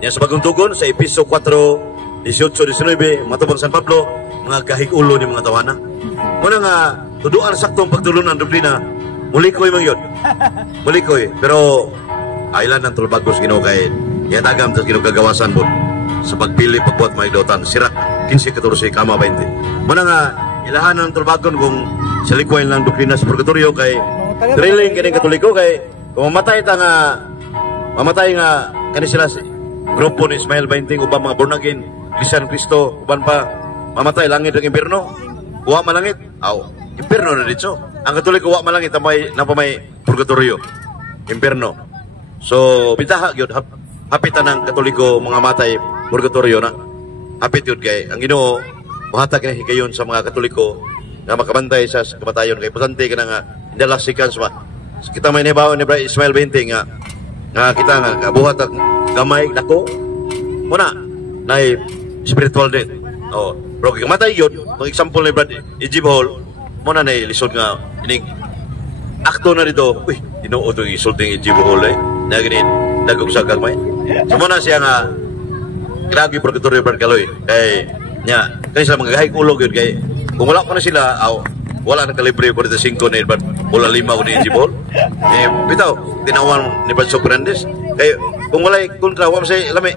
Yan sa bagong tugon sa Episo 4:18-19, matubang San Pablo, mga gahigulo ni mga tawana. Muna nga, tuduan saktong pagtulunan dublina, mulikoy man yun. Mulikoy, pero ailan ng tulbagos Ginoo kay yatagam tas Ginoo kagawasan po sa pagpili pagbuhat mga idotan. Sirak 15:14 kama 20. Muna nga, ilahan ng tulbagon kung sa likoy lang dublina sa purgatorio kay drilling kini Katoliko kay kung mamatay ta nga mamatay nga kani sila grupo ni Ismael 20 ubang mga born again Cristian Cristo uban pa mamatay langit ug impierno wa malangit impierno na dito ang Katoliko wa malangit napamay purgatorio impierno so bitaha gyud hapitan ng Katoliko mga matay purgatorio na hapit yun kay ang Ginoo mahatag na higayon sa mga Katoliko nga makabantay sa kamatayon kay potente ka na nga in the last seconds kita may nibaw ni Brad Ismael 20 nga kita nga buhat ang gamay dako muna na spiritual death pero kay kamatay yun ang example ni Brad Ejib Hall muna na lisod nga ining akto na dito Ginoo itong isulting Ejib Hall na ganit dagog sa gamay so muna siya nga grabe purgatorio Brad Kaloy kay nya kaya sila mga gahig-ulog yun kay kung wala pa na sila wala na kalibre 45 na iba wala 5 ko ni Ejibol bitaw tinawan ni Brad Socrates kay kung wala kontra wala masay lami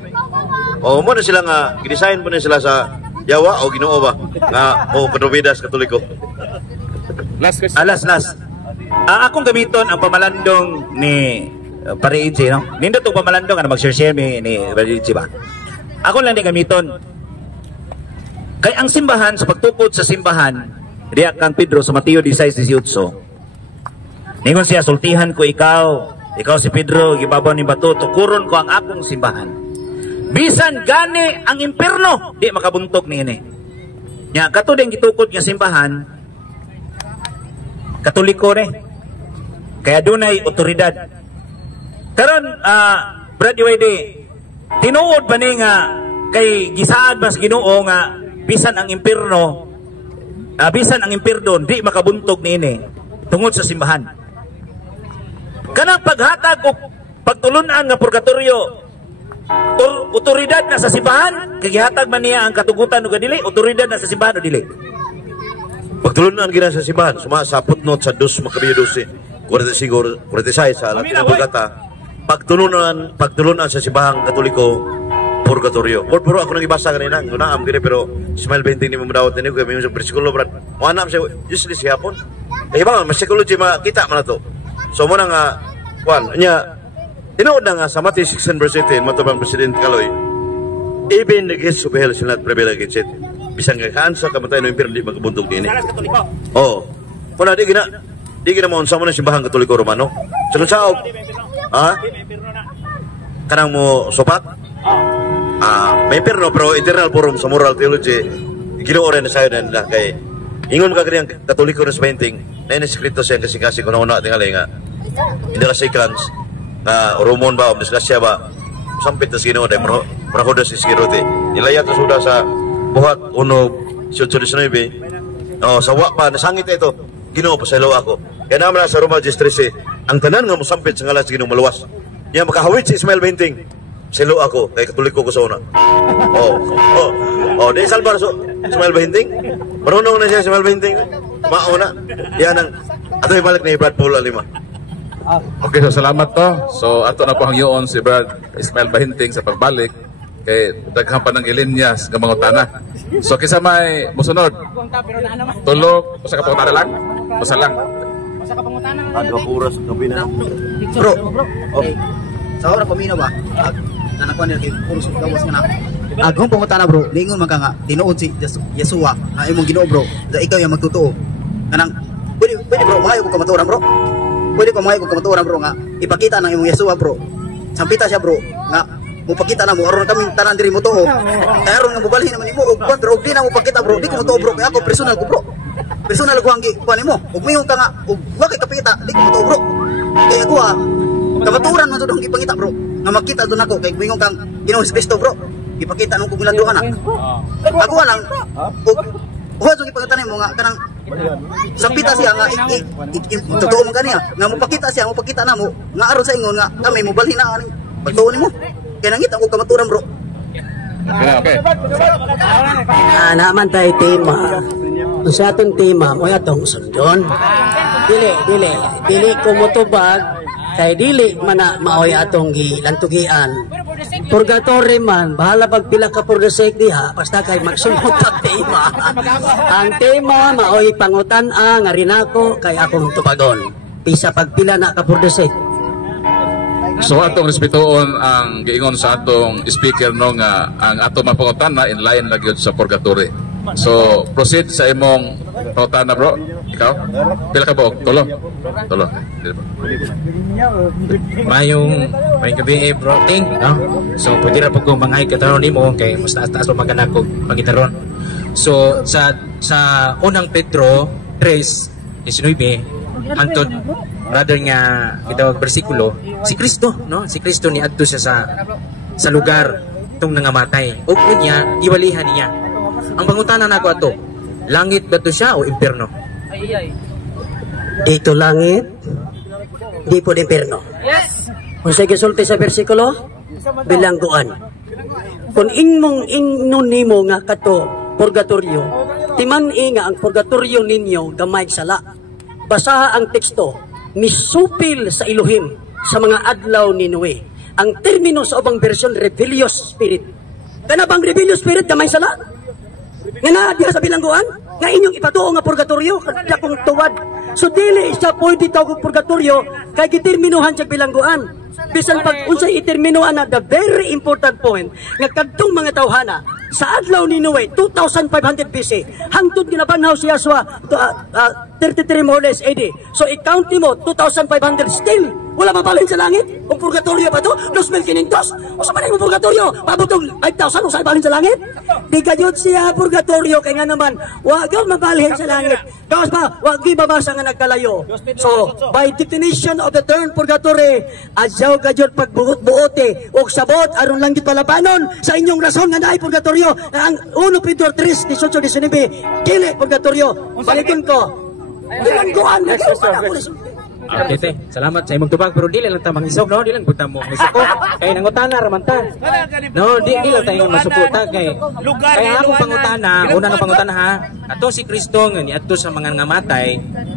mo na sila nga gidesign po na sila sa Yawa o Ginoo ba nga Katrovidas Katoliko. Last akong gamiton ang pamalandong ni Pare EJ no nindot og pamalandong nga mag-share ni Brad EJ ba ako lang din gamiton kay ang simbahan sa pagtukod sa simbahan diya kang Pedro sa Mateo 16:18 ningon siya sultihan ko ikaw si Pedro gibabaw ni bato tukuron ko ang akong simbahan bisan gani ang impierno di makabuntok niini nya kato ding gitukod nga simbahan Katoliko ni kaya dunay otoridad karon Brad Iwede tinuod ba ni nga kay gisaad mas Ginoo nga bisan ang impierno bisan ang imperdon di makabuntog niini tungod sa simbahan kanang paghatag og pagtulunan nga purgatorio otoridad na sa simbahan kay gihatag man niya ang katugutan ug dili otoridad na sa simbahan o dili pagtulunan gina sa simbahan suma sa footnote sa 2 Makabeyo 12 46 sa Latin Vulgata pagtulunan sa simbahang Katoliko purgatorio. Puro ako nang ibasa kanina, gunaam gini pero Ismael 20 ni mamudawat ni ko may bersikulo brad. Mo anam siya useless hapon. Ba mas psychology makita man to. So mo na nga nya tinuod na nga sa Matthew 16:18 matubang President Kaloy. Even the gates of hell shall not prevail against it. Bisang kaan sa kamatayon ng impierno di magbuntog dinhi. Wala di gina mo unsa mo na simbahang Katoliko Romano. Sa kanang mo sopat may perno pero eternal forum sa moral theology Ginoo rin na sayo na kay ingon ka kaniyang Katoliko na painting na iniskrito siya kasi kuna-una tingali nga in the seconds na Romon ba o diskasya ba sampit na Ginoo dahil marahodas is Girote nilayat na suda sa buhat 1:19 sa pa nasangit ito Ginoo pasaylo ako kaya naman sa Roma 13 ang tanan nga mosampit sa ngalan sa Ginoo maluwas niya makahawid si Ismael 20 silo ako kay Katoliko ko sa una. Di salbar so Ismael 20. Marunong na siya Ismael 20. Mauna. Yan ang ato ibalik ni Brad Paul Alima. Okay, so salamat to. So ato na po ang yoon si Brad Ismael Bahinting sa pagbalik kay daghang pa ng ilinyas ng mga utana. So kisa may musunod. Tulog, usa ka pangutana lang. Usa lang. Usa ka pangutana. Adwa oras gabi na. Bro. Sa ora pamino ba? Nanakuan nila kay puro sa gawas nga na. Agong pangutana bro, lingon man ka nga tinuod si Yesua na imong Ginoo bro. Da ikaw yang magtutuo. Kanang pwede bro, maayo ko kamatuoran bro. Pwede ko maayo ko kamatuoran bro nga ipakita nang imong Yesua bro. Sampita siya bro nga mupakita na mo aron kami tanan diri mo tuo. Kay aron nga mobalhin naman nimo og bro, di na mo pakita bro. Di ko mo tuo bro, kay ako personal ko bro. Personal ko ang kuan nimo. Ug mingon ka nga ug wa kay kapita, di ko mo tuo bro. Kay ako kamatuoran man to dong ipangita bro. Nga makita doon ako kay mingon kang Ginoong Kristo bro. Ipakita nung kumiladuhan na. Ako lang. Huwag yung ipagkatanin mo nga kanang sampita siya nga totoo mo kaniya nga mupakita siya mupakita na mo nga aron sa ingon nga kami mo balhin na ani pagtuon mo kaya nangita ko kamaturan bro. Okay. Naman tayo tema. Sa atong tema mo atong sundon. Dili ko motubag kay dili man na maoy atong gilantugian. Purgatory man, bahala pagpila ka for the sake diha, basta kay magsunod ang tema. Ang tema, maoy pangutan-a, nga rin ako, kay akong tupagon. Pisa pagpila na ka for the sake. So atong respetuon ang giingon sa atong speaker no nga ang atong mapangutan na in line lang yun sa purgatory. So proceed sa imong pangutan na bro. Ikaw? Pila ka ba? Tulo? Mayong gabi bro ting no? So pwede ra po ko mangay katanong nimo kay mas taas pa magana ko pangitaron. So sa unang Pedro 3:19 hangtod brother nga kitawag bersikulo si Kristo no? Si Kristo ni adto siya sa lugar tong nangamatay. Ug unya iwalihan niya. Ang pangutanan nako ato, langit ba to siya o impierno? Dito langit, di po impierno. Yes. Kung sa gisulti sa bersikulo, bilangguan. Kung ingnon nimo nga kato purgatorio, timan-i nga ang purgatorio ninyo gamay sala. Basaha ang teksto, misupil sa Elohim sa mga adlaw ni Noe. Ang termino sa ubang version, rebellious spirit. Kana bang rebellious spirit gamay sala? Nga diha sa bilangguan, nga inyong ipatuo nga purgatorio, kada kong tuwad. So dili siya pwede tawag purgatorio, kay giterminuhan siya bilangguan. Bisan pag unsay iterminuhan na the very important point, nga kadtong mga tawhana, sa adlaw ni Noe, 2,500 BC, hangtod ginabanhaw si Yahshua, 33 more or less AD. So i-count mo, 2,500 still, wala mabalhin sa langit. Kung purgatorio pa to, 2,500. O sa manay mo purgatorio, pabutong 5,000, o sa ibalhin sa langit? Di kayod siya purgatorio, kaya nga naman, wag yung mabalhin sa langit. Kawas pa, wag yung babasa nga nagkalayo. So, by definition of the term purgatory, adyaw kayod pagbuot-buote, o sabot, aron lang palabanon, sa inyong rason nga naay purgatorio, ang 1 Pedro 3:18-19, dili purgatorio. Balikin ko, bilangguan, Okay, salamat sa imong tubag pero dili lang ta mangisog no, dili lang pud ta mo misuko kay nangutana ra man ta. No, dili lang tayo masuporta kay akong pangutana, una nga pangutana ha. Ato si Kristo nga niadto sa mga ngamatay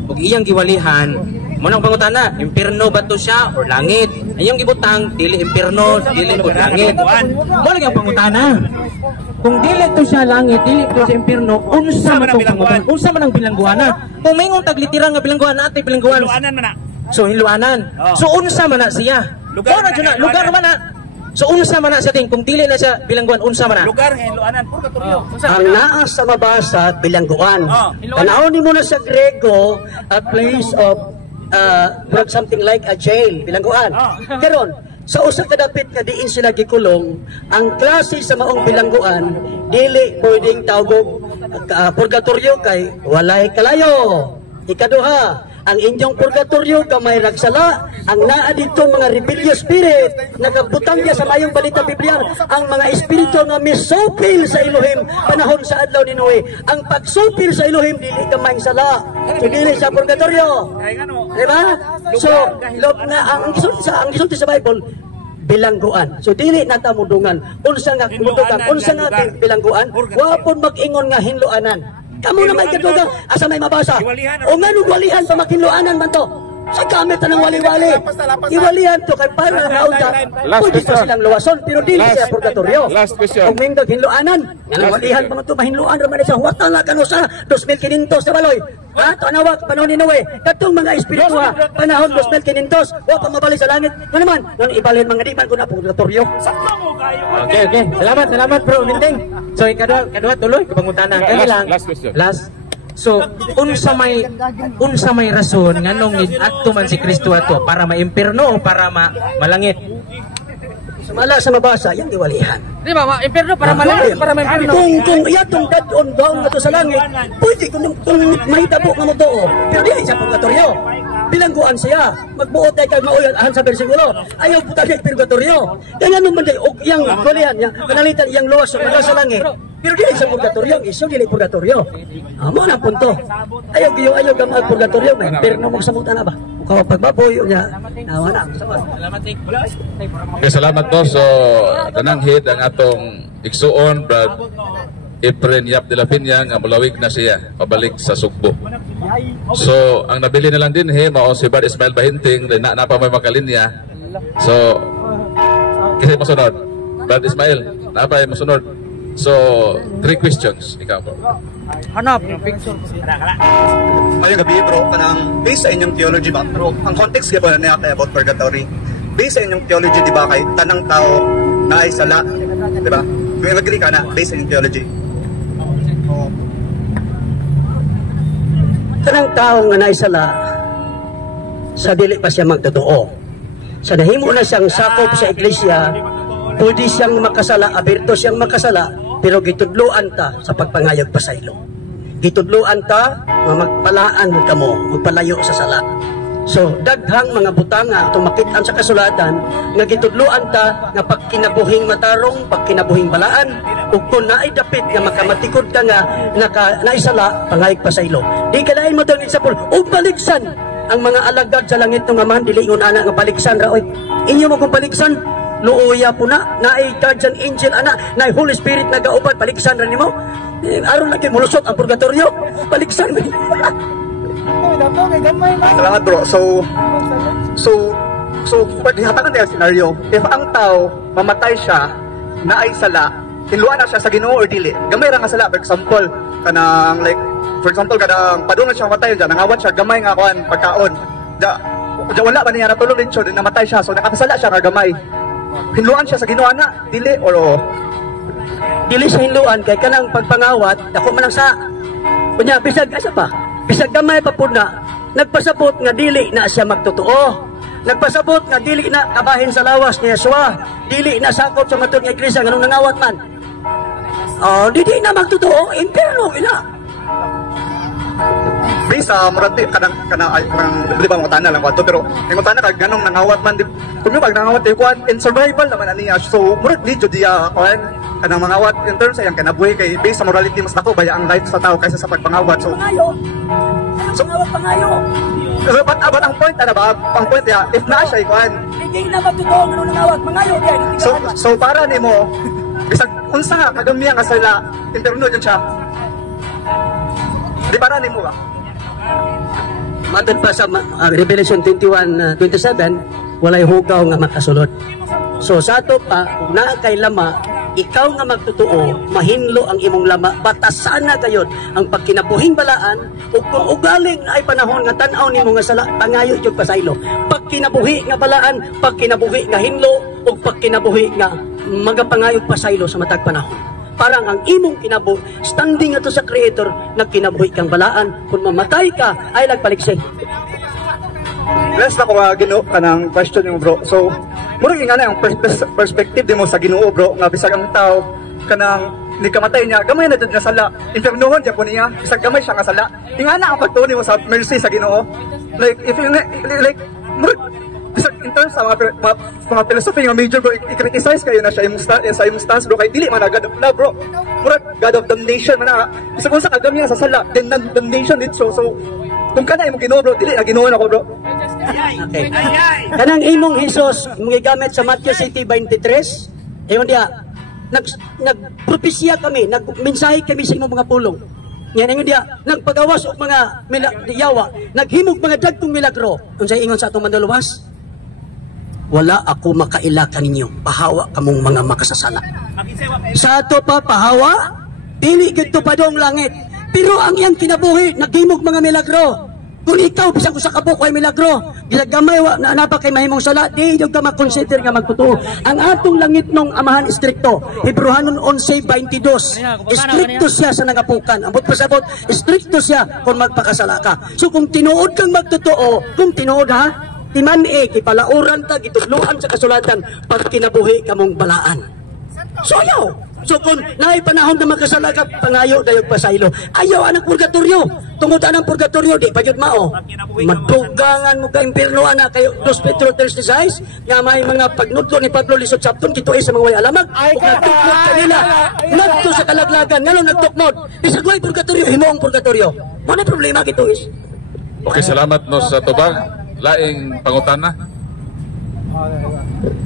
ug iyang giwalihan. Mo nang pangutana, impierno ba to siya or langit? Ayong gibutang dili impierno, dili pud langit. Mo lang ang pangutana. Kung dili to siya langit, dili to sa impierno, unsa man tong pangutan? Unsa man ang bilangguana? Kung mayong taglitira nga bilangguana ate bilangguan. So hiluanan. So unsa man na siya? Lugar man na. So unsa man na siya ting kung dili na siya bilangguan unsa man na? Lugar nga hiluanan purgatorio. Ang naa sa mabasa bilangguan. Tanaw nimo na sa Grego, a place of something like a jail, bilangguan. Karon sa usa ka dapit nga diin sila gikulong, ang klase sa maong bilangguan dili pwedeng tawag purgatorio kay walay kalayo. Ikaduha, ang inyong purgatorio kamay ragsala, ang naa dito mga rebellious spirit, nagabutang niya sa mayong balita Biblia, ang mga espiritu nga misupil sa Elohim panahon sa adlaw ni Noe. Ang pagsupil sa Elohim dili kamay sala. So dili sa purgatorio. Diba? So, ang gisulti sa Bible, bilangguan. So dili na ta mudungan. Unsa nga mudugan, unsa nga bilangguan, wa pon mag-ingon nga hinluanan. Kamu na may kadugang, asa may mabasa. O nga nung walihan pa makinluanan man to. Sa gamit na ng wali-wali. Iwalihan to kay para na kaunta. Pwede pa silang luwason, pero dili siya purgatorio. Kung may hinluanan, nga walihan pa man to, mahinluan naman siya. Huwag na kano sa 2,500 sa baloy. Ha? Tanawag, panahon ni Noe. Katong mga espiritu ha, panahon 2,500. Huwag pa mabalik sa langit. Ano naman? Nung ibalhin mga diman ko na purgatorio. Okay. Salamat bro, Minting. So kadua tuloy kapangutana kay lang. Last question. Last. So unsa may rason nganong adto man si Kristo ato para maimpierno o para malangit? Sumala sa mabasa, yung diwalihan. Di ba, impierno para malangit, para maimpierno. Kung iyatong dadon daw nga to sa langit, pwede kung mahitabo nga mo to. Pero dili sa purgatorio. bilangguan siya. Magbuot ay kag mauyan ahan sa bersikulo. Ayaw puta kay purgatorio. Kaya naman day og yang kulian niya, kanalitan yang luwas sa sa langit. Pero dili sa purgatorio, iso dili purgatorio. Amo na punto. Ayaw gamay purgatorio, may perno mo sa muta na ba? Ukaw pagbaboy niya. Nawa na. Okay, salamat no. So, tanang hit ang atong igsuon, Brad Efren Yap de la Piña, nga mulawig na siya, pabalik sa Sugbo. So, ang nabili na lang din, mao si Brad Ismael Bahinting, na pa may makalinya. So, kasi masunod. Brad Ismael, na pa may masunod. So, 3 questions. Ikaw bro. Hanap yung picture. Mayong gabi bro, kanang based sa inyong theology ba bro, ang context kaya ba na about purgatory, based sa inyong theology di ba kay tanang tao na ay sala, di ba? Kung agree ka na, based sa inyong theology. Kanang tao nga naisala sa dili pa siya magtotoo. Sa nahimo na siyang sakop sa iglesia, pwede siyang makasala, aberto siyang makasala, pero gitudloan ta sa pagpangayog pasaylo. Gitudloan ta nga magpalaan kamo, magpalayo sa sala. So, daghang mga butanga itong makitaan sa kasulatan nga gitudloan ta nga pagkinabuhing matarong, pagkinabuhing balaan, ug kung naay dapit nga makamatikod ka nga naisala, pangayog pasaylo. Di kalain mo itong example, ug baliksan ang mga alagad sa langit ng amahan, dili ngon ana nga baliksan ra, oy. Inyo mo kung baliksan, luoya po na, naay guardian angel ana, naay Holy Spirit nagauban, baliksan ra nimo. Aron lagi mulusot ang purgatorio, baliksan man. Salamat bro. So paghihatagan tayo scenario, if ang tao mamatay siya na ay sala, hinluan na siya sa Ginoo or dili, gamay ra nga sala. For example, kanang like for example kadang padungan siya matay diyan, nangawat siya gamay nga kuan pagkaon. Wala ba niya natulog din siya, namatay siya, so nakasala siya nga gamay. Hinluan siya sa Ginoo na dili or Dili sa hinluan kay kanang pagpangawat, dako man lang sa kunya bisag asa pa. Bisag gamay pa pud na nagpasabot nga dili na siya magtotoo. Nagpasabot nga dili na kabahin sa lawas ni Yeshua. Dili na sakop sa matod nga iglesia nganong nangawat man. Dili na magtotoo, impierno ina. Bisa murag di kanang di ba mo tana lang kwato, pero ang tana kag ganong nangawat man di kung pag nangawat di kuan in survival naman aniya, so murag di jud dia kuan kanang mangawat in terms sa yang kanabuhi kay based sa morality mas dako baya ang life sa tao kaysa sa pagpangawat. So pangayo. So but ang point ana ba, ang point ya if na siya kuan Hindi na magtotoo nganong nangawat, pangayo diyan. So para nimo bisag unsa nga kagamiya nga sila interno jud siya. Di para nimo ba? Matod pa sa Revelation 21:27, walay hugaw nga makasulod. So sa ato pa, kung naa kay lama, ikaw nga magtotoo, mahinlo ang imong lama, batasan na gayud ang pagkinabuhing balaan, ug kung ugaling ay panahon nga tan-aw nimo nga sala, pangayo jud pasaylo. Pagkinabuhi nga balaan, pagkinabuhi nga hinlo, ug pagkinabuhi nga magapangayog pasaylo sa matag panahon. Parang ang imong kinabuhi, standing ato sa Creator, nagkinabuhi kang balaan, kung mamatay ka, ay nagpaliksay. Last na ko Ginoo kanang question yung bro. So, murag nga na ang perspective din mo sa Ginoo bro, nga bisag ang tao kanang ni kamatay niya, gamay na jud nga sala. Infernohon jud ko niya, bisag gamay siya nga sala. Ingana ang pagtuon mo sa mercy sa Ginoo. Like if you like murag bisag in terms sa mga philosophy nga major bro, i-criticize kayo na siya sa imong stance bro, kay dili man God of love bro. Murag God of damnation man na. Bisag unsa kagamiya sa sala, then damnation dito. So kung kana imong Ginoo bro, dili na Ginoo nako bro. Okay. Kanang imong Hesus magigamit sa Matthew 7:23. Ayon dia. Nagpropesya kami, nagmensahe kami sa imong mga pulong. Yan ingon dia, nagpagawas og mga yawa, naghimog mga dagkong milagro. Unsay ingon sa atong manluluwas? Wala ako makaila kaninyo, pahawa kamong mga makasasala. Sa ato pa pahawa, dili gid tupadong langit. Pero ang iyang kinabuhi, naghimog mga milagro. Kung ikaw bisag usa ka buok ay milagro, gigamay na napa kay mahimong sala, di jud ka ma-consider nga magtotoo. Ang atong langit nung amahan istrikto, Hebrehanon 11:22. Istrikto siya sa nagapukan. Ambot pasabot, istrikto siya kung magpakasala ka. So kung tinuod kang magtotoo, kung tinuod ha, timan-e kipalauran ta gitudloan sa kasulatan pag kinabuhi kamong balaan. So ayaw, So kung naay panahon na makasala ka, pangayo dayog pasaylo. Ayaw anang purgatoryo. Tungod anang purgatoryo, di pa jud mao. Madugangan mo ka impierno ana kayo 2 Petro 3:16 nga may mga pagnudlo ni Pablo lisod sapton kituoy sa mga way alamag. Nagtukmod kanila. Nagto sa kalaglagan nganong nagtukmod. Bisag way purgatoryo himoong purgatoryo. Mo na problema kituoy. Okay, salamat no sa tubag. Laing pangutana.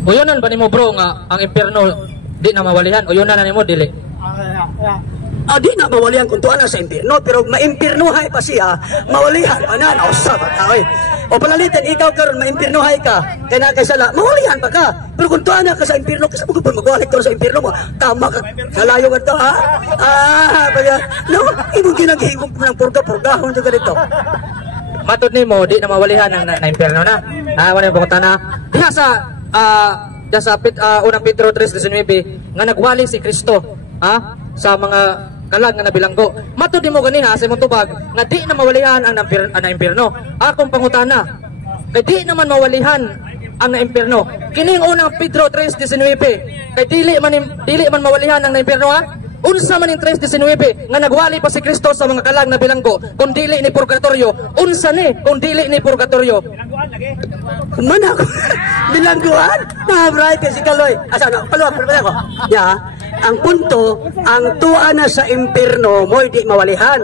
Uyonan ba nimo bro nga ang impierno di na mawalihan? Uyonan na nimo dili? Di na mawalihan kung tuwa na sa impierno, pero maimpiernuhay pa siya, mawalihan pa na, nausap ka, oy. O palalitan, ikaw karon maimpiernuhay ka, kaya na kaysala, mawalihan pa ka. Pero kung tuwa na ka sa impierno, kasi mo kung magwalik ka sa impierno mo, tama ka, kalayo ka to, ha? No, ibong ginag-hibog mo ng purga-purgahon dyan dito. Matod nimo di na mawalihan ang na impierno na. Wala yung pangutana. Diha sa unang Pedro 3:19 nga nagwali si Kristo sa mga kalag nga nabilanggo. Matod nimo ganiha sa imong tubag nga di na mawalihan ang na impierno. Akong pangutana, kay di naman mawalihan ang na impierno. Kining unang Pedro 3:19 kay dili man mawalihan ang na impierno Unsa man in 3:19 nga nagwali pa si Kristo sa mga kalag na bilanggo kung dili ni purgatorio. Unsa ni kung dili ni purgatorio? Mana ko bilangguan? Bright si Kaloy. Asa na? Paluwag ko. Ang punto, ang tuwa na sa impierno mo di mawalihan.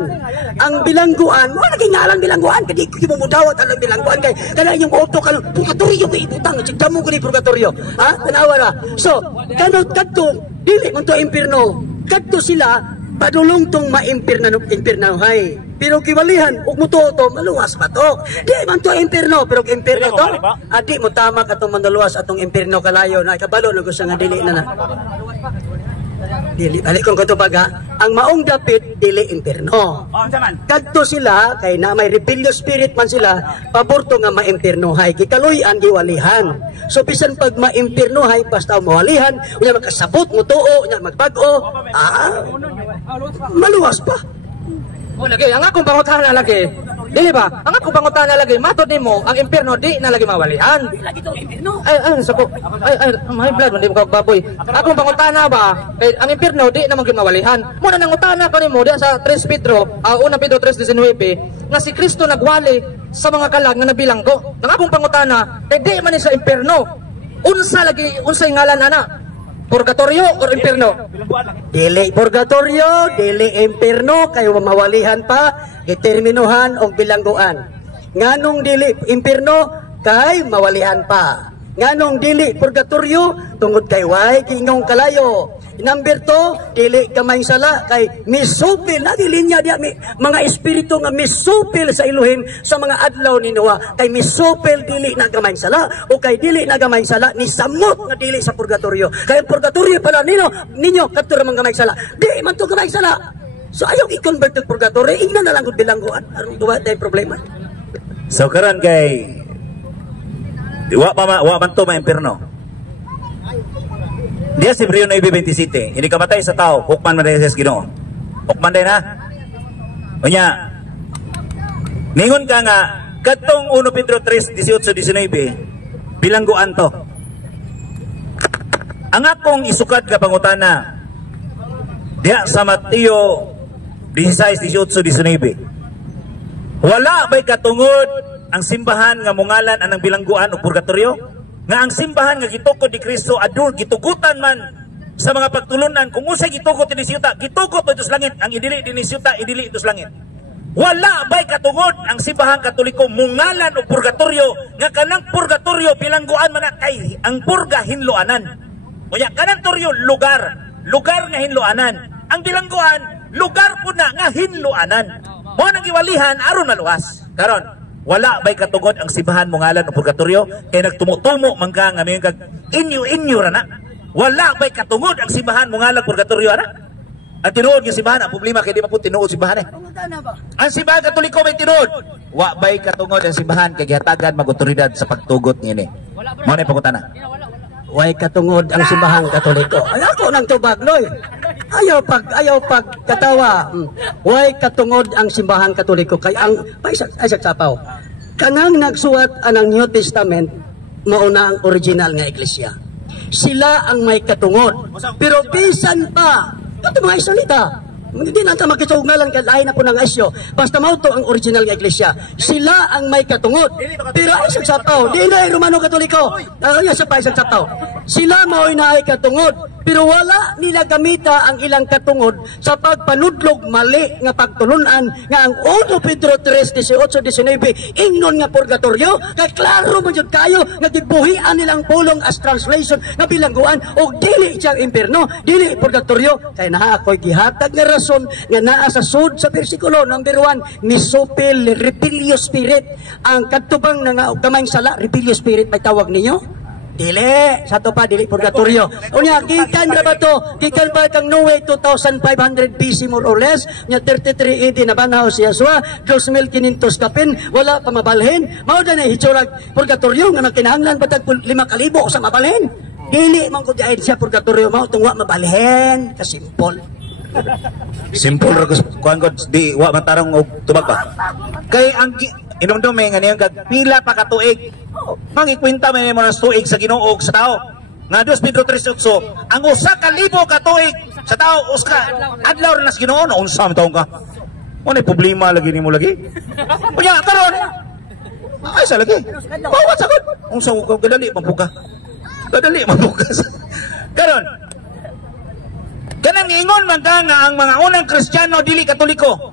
Ang bilangguan, mo naging ngalan bilangguan kadi ko mo dawat ang bilangguan kay kana yung auto kan purgatorio kay ibutang sigdamo ko ni purgatorio. Tanawa na. So, kanot kadto dili man to impierno. Kadto sila padulong tong maimpiernahay. Pero kiwalihan ug mututo maluwas pa to. Di man to impierno pero impierno to. Adi mo tama katong mandaluwas atong impierno kalayo na kabalo na gusto nga dili na. Dili balik kong katubaga, ang maong dapit dili impierno. Kadto sila kay na may rebellious spirit man sila, paborto nga maimpiernohay, kikaluyan giwalihan. So bisan pag maimpiernohay basta mawalihan, unya makasabot mo tuo, unya magbag-o, maluwas pa. Lagi, ang akong pangutana lagi. Dili ba? Ang akong pangutana lagi, matod nimo ang impierno di na lagi mawalihan. Lagi to impierno. Sako. My blood, hindi mo baboy. Akong pangutana ba, kay ang impierno di na maging mawalihan. Muna nang utana ko nimo diya sa 3 Pedro, unang Pedro 3:19, nga si Kristo nagwali sa mga kalag nga nabilanggo. Ang akong pangutana, kay di man ni sa impierno. Unsay ngalan ana? Purgatorio or impierno? Dili purgatorio, dili impierno, kayo mawalihan pa, determinuhan o bilangguan. Nganong dili impierno, kay mawalihan pa. Nganong dili purgatorio, tungod kay way kingong kalayo. Number 2, dili kamay sala, kay misupil, nadilinya diya mga espiritu nga misupil sa Elohim sa mga adlaw ni Noah. Kay misupil dili na kamay sala, o kay dili na kamay sala, ni samot nga dili sa purgatorio. Kay purgatorio pala ninyo, kato ramang kamay sala. Di man to kamay sala. So ayaw i-convert to purgatorio, ingna na lang kung bilangguan. Aron duwa tayo problema. So karon kay wa man to maimpierno. Diya si Hebreo 9:27, ini kamatay sa tao, hukman man sa Ginoo. Hukman din ha. Unya, ningon ka nga, katong 1 Pedro 3:18-19, bilangguan to. Ang akong isukad ka pangutana, diya sa Mateo 16:18-19, wala ba'y katungod ang simbahan nga mungalan anang bilangguan o purgatorio? Nga ang simbahan nga gitukod ni Kristo adul gitugutan man sa mga pagtulunan kung unsay gitugot ni siyuta gitugot ito sa langit ang idili dinhi siyuta idili ito sa langit. Wala ba'y katungod ang simbahan Katoliko mungalan o purgatorio nga kanang purgatorio bilangguan man kay ang purga hinloanan. Unya kanang toryo lugar nga hinloanan. Ang bilangguan lugar pud na nga hinloanan. Mo nang giwalihan aron maluwas. Karon wala ba'y katugod ang simbahan mo ngalan o purgatorio kay nagtumutumo man ka nga may kag inyo ra na. Wala ba'y katugod ang simbahan mo ngalan purgatorio na. Ang tinuod ng simbahan ang problema kay di man pud tinuod simbahan Ang simbahan Katoliko may tinuod. Wa ba'y katugod ang simbahan kay gihatagan mag-otoridad sa pagtugot niini. Mao na pangutana. Way katungod ang simbahan Katoliko. Ay ako nang tubag loy. Ayaw pag katawa. Way katungod ang simbahan Katoliko kay ang Isaac Sapaw. Kanang nagsuwat anang New Testament mao na ang original nga iglesia. sila ang may katungod. Pero bisan pa, ito mga isalita, hindi natin makisugnalan kahit na po ng asyo. Basta mauto ang original nga iglesia. Sila ang may katungod. Pero ay isang sapaw. Di na ay Romano Katoliko. Isa pa isang sapaw. Sila mao'y na ay katungod. Pero wala nila gamita ang ilang katungod sa pagpanudlog mali nga pagtulunan nga ang 1 Pedro 3:18-19 ingnon nga purgatorio. Kaya klaro mo dyan kayo nga gibuhian nilang pulong as translation nga bilangguan o dili siyang impierno, dili purgatorio. Kaya naa ako'y gihatag nga rason nga naa sa sud sa versikulo number 1 ni Sopel Repilio Spirit. Ang katubang na nga kamayng sala Repilio Spirit may tawag ninyo? Dili, sa to pa, dili purgatorio. Unya, gikan ra ba to? Gikan ba kang Noe 2,500 BC more or less? Nya 33 AD na banaw si Yasua, 2,500 kapin, wala pa mabalhin. Mao na na hitsurag purgatorio nga makinahanglan patag 5,000 sa mabalhin. Dili man ko diay siya purgatorio mao tungwa mabalhin, kasimple. Simple ra kuan god di wa matarong og tubag ba. Kay ang inumdumi nga niyang pila pa ka tuig. Mangikwenta may mga tuig sa Ginoo sa tao. Nga 2 Pedro 3:8 ang 1,000 ka tuig sa tao uska adlaw na sa Ginoo na unsa man taong ka. Mo problema lagi nimo lagi. Unya karon. Ay sa lagi. Bawat sagod. Unsa ko gadali mambuka. Gadali mambuka. Karon kanang ingon man ka nga ang mga unang Kristiyano dili Katoliko.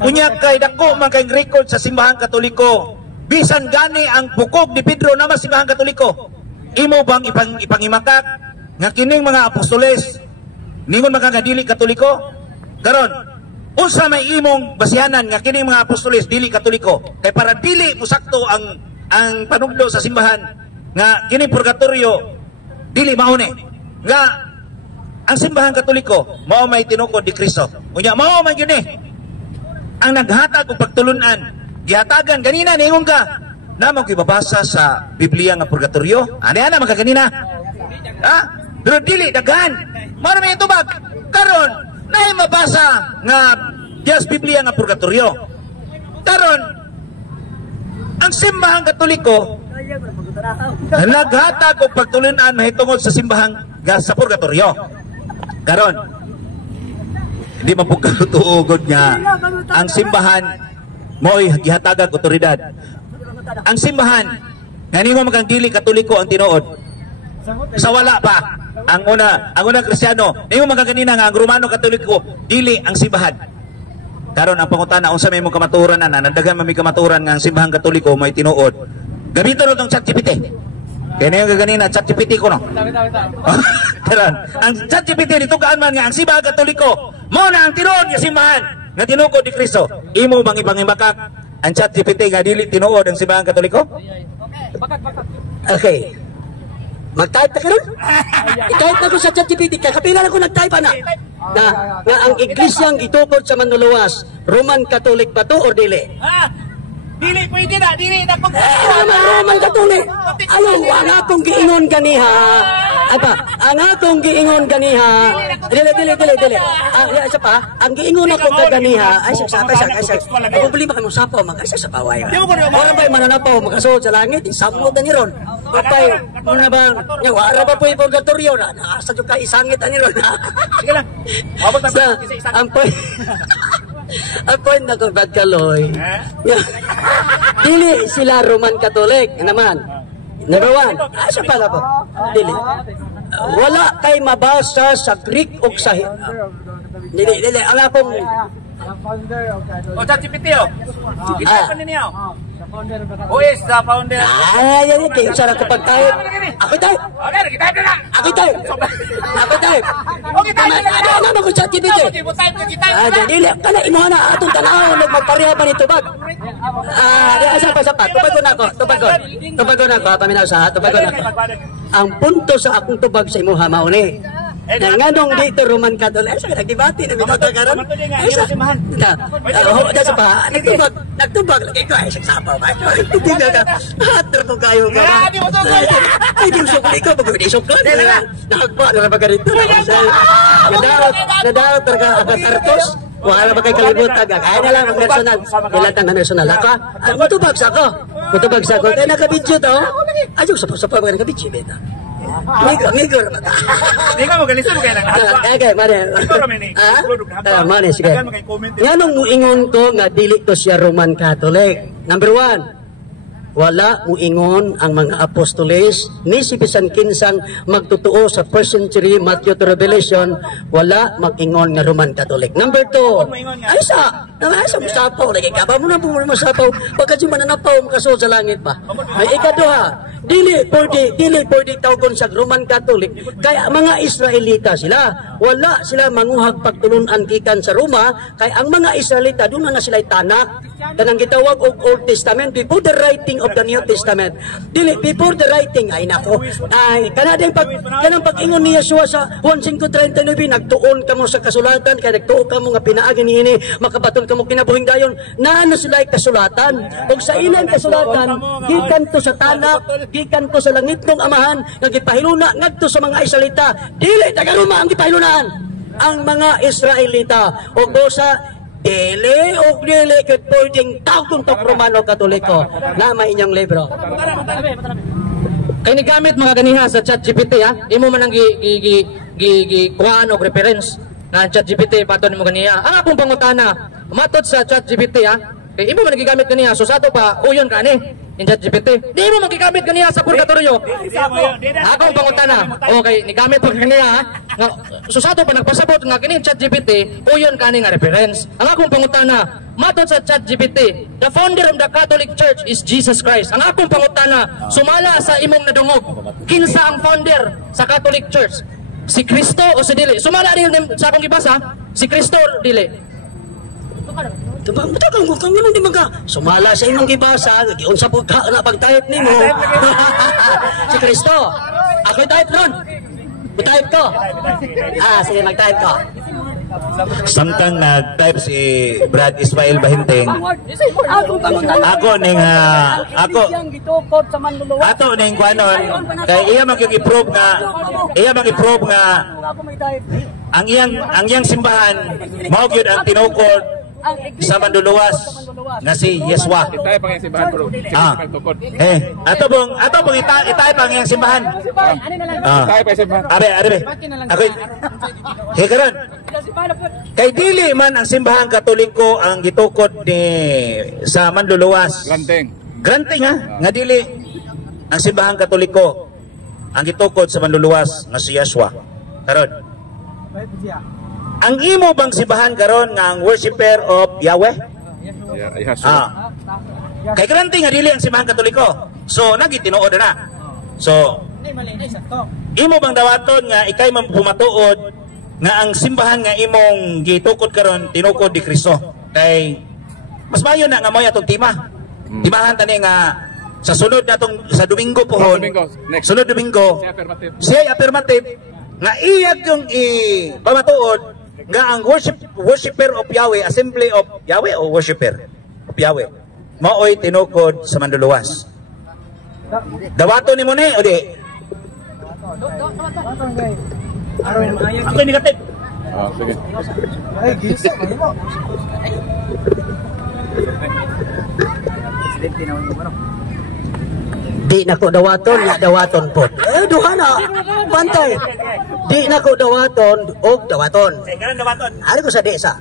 Unya kay dako man kay record sa simbahan Katoliko. Bisan gani ang bukog ni Pedro na simbahan Katoliko. Imo bang ipangimakak nga kining mga apostoles ningon man ka dili Katoliko? Karon unsa may imong basihanan nga kining mga apostoles dili Katoliko? Kay para dili musakto ang panugdo sa simbahan nga kining purgatorio dili maune. Nga ang simbahan Katoliko mao may tinukod ni Kristo. Unya mao man gyud ang naghatag og pagtulunan. Gihatagan ganina ningon ka namo gibabasa sa Biblia nga purgatorio. Ana man ka ganina. Ha? Pero dili daghan. Mao may tubag. Karon nay mabasa nga yes Biblia nga purgatorio. Karon ang simbahan Katoliko naghatag og pagtulunan mahitungod sa simbahan sa purgatorio. Karon hindi mapugkatuugod niya ang simbahan mo'y gihatagag otoridad. Ang simbahan nga ningon man dili Katoliko ang tinuod sa wala pa ang unang Kristiyano ningon man kanina nga ang Romano Katoliko dili ang simbahan. Karon ang pangutana unsa may mong kamatuoran na nadagan man may kamatuoran nga ang simbahan Katoliko may tinuod. Gamiton ro tong ChatGPT. Kaya nga ganina, ChatGPT ko no? Karon, ang ChatGPT dito kaan man nga, ang simbahan Katoliko, mo na ang tinuod nga simbahan, nga tinukod ni Kristo. Imo bang ipangimakak ang ChatGPT nga dili tinuod ang simbahan Katoliko? Okay. Mag-type na ka ron? I-type na ko sa ChatGPT, kakapilan ako nag-type na ang iglesyang gitukod sa Manluluwas, Roman Catholic ba to or dili? Dili pwede na, dili na Roman Catholic. Ayaw, ang akong giingon ganiha. Aba, ang akong giingon ganiha. Dili. Isa pa, ang giingon ako kaganiha. Ay, saksa. Problema ka mo sapaw, mag-isa sa paway. Wala ba'y mananapaw, magkasuod sa langit, isamod na ni ron. Patay, muna bang, wala ba po yung purgatorio na, nakasadyo ka isangit na ni ron. Sige lang. Ang point na kung Brad Kaloy, dili sila Roman Catholic naman. Number 1, asa pala po? Dili. Wala kay mabasa sa Greek o sa dili. Ang akong ChatGPT Kita pa ninyo. Who is the founder? Yan kayo sarap kapag tayo. Ako tayo. Ako tayo. Ano naman ko ChatGPT? Dili, kana imuha na atong tanaw nagmagpareha pa nito bag. Sapa. Tubagon ako. Paminaw sa tubagon ako. Ang punto sa akong tubag sa imuha mauni. Nganong dito Roman Catholic sa nagdebate na bitaw karon. Ay sa simbahan. Nagtubag lagi ko ay sapaw ba. Tingnan ka. Hatro ko kayo ka. Ay di sukli ko pag di sukli. Nakagpa na ba ganito. Nadaot ka abatartos. Wala ba kay kalibutan kaya na lang ang personal. Ilatang na personal ka. Mutubag sa ko. Kaya naka-video to. Ayun sa pa naka-video beta. Migo ra mata. Di ka mo galisan kay nang hatwa. Okay, mare. Mare sige. Nganong muingon ko nga dili to siya Roman Catholic? Number 1, wala muingon ang mga apostoles ni si bisan kinsang magtutuo sa 1st century Matthew to Revelation, wala mag-ingon nga Roman Catholic. Number 2, ay sa musapaw lagi ka ba mo na musapaw pagka si mananapaw makasul sa langit pa. Ay ikaduha, dili pwede tawgon sa Roman Catholic kaya mga Israelita sila, wala sila manguhag pagtulunan gikan sa Roma kay ang mga Israelita doon na sila tanak kanang gitawag og Old Testament before the writing of the New Testament. Dili before the writing ay nako. Ay kanang pag-ingon ni Yeshua sa Juan 5:39 nagtuon kamo sa kasulatan kay nagtuo kamo nga pinaagi niini makabaton kamo kinabuhing dayon. Naano sila kasulatan ug sa ilang kasulatan gikan to sa tanak, gikan to sa langitnong amahan nga gipahiluna ngadto sa mga Israelita. Dili taga Roma ang gipahilunaan ang mga Israelita ug sa dili ket pwedeng tawgon to Romano Katoliko na may inyong libro. Kay nigamit mga ganiha sa ChatGPT ha. Imo man ang kuhaan og reference na ChatGPT pato nimo ganiha. Ang akong pangutana, matod sa ChatGPT ha. Kay imo man gigamit ganiha so sato pa uyon ka ni in ChatGPT. Di mo magigamit ganiha sa purgatorio. Akong pangutana, okay, nigamit mo ganiha ha. So sato pa nagpasabot nga kini ChatGPT uyon ka ni nga reference. Ang akong pangutana, matod sa ChatGPT, the founder of the Catholic Church is Jesus Christ. Ang akong pangutana, sumala sa imong nadungog, kinsa ang founder sa Catholic Church? Si Kristo o si dili? Sumala rin sa akong gibasa, si Kristo o dili? Mutagang kung gano'n di mga sumala sa imong gibasa, giunsa po ka na pag-type nimo. Si Kristo. Ako'y type ron. Type ko. Sige, mag-type ko. Samtang nag-type si Brad Ismael Bahinteng, ako ning ato ning kuanon kay iya mag-i-prove nga ang iyang simbahan mao gyud ang tinukod sa Manduluwas nga si Yeshua. Itay pang simbahan bro. Ato bong itay pang iyang simbahan. Itay pa simbahan. Are. Ako. Karon. Kay dili man ang simbahan Katoliko ang gitukod ni sa Manduluwas. Granting ha, nga dili ang simbahan Katoliko ang gitukod sa Manduluwas nga si Yeshua. Karon. Ang imo bang simbahan karon nga ang worshipper of Yahweh? Kay granting nga dili ang simbahan Katoliko. So nagitinuod na. So imo bang dawaton nga ikay man pumatuod nga ang simbahan nga imong gitukod karon tinukod ni Kristo? Kay mas mayo na nga mo atong tima. Timahan tani nga sa sunod natong sa Domingo pohon. Sunod Domingo. Siya affirmative nga iyag yung pamatuod nga ang worshipper of Yahweh, assembly of Yahweh o worshipper of Yahweh, maoy tinukod sa Manduluwas. Dawato ni mo ni o di? Ako yung negative. Di nako dawaton, nga dawaton po. Duha na. Pantay. Di nako dawaton og dawaton. Ano ko sa desa?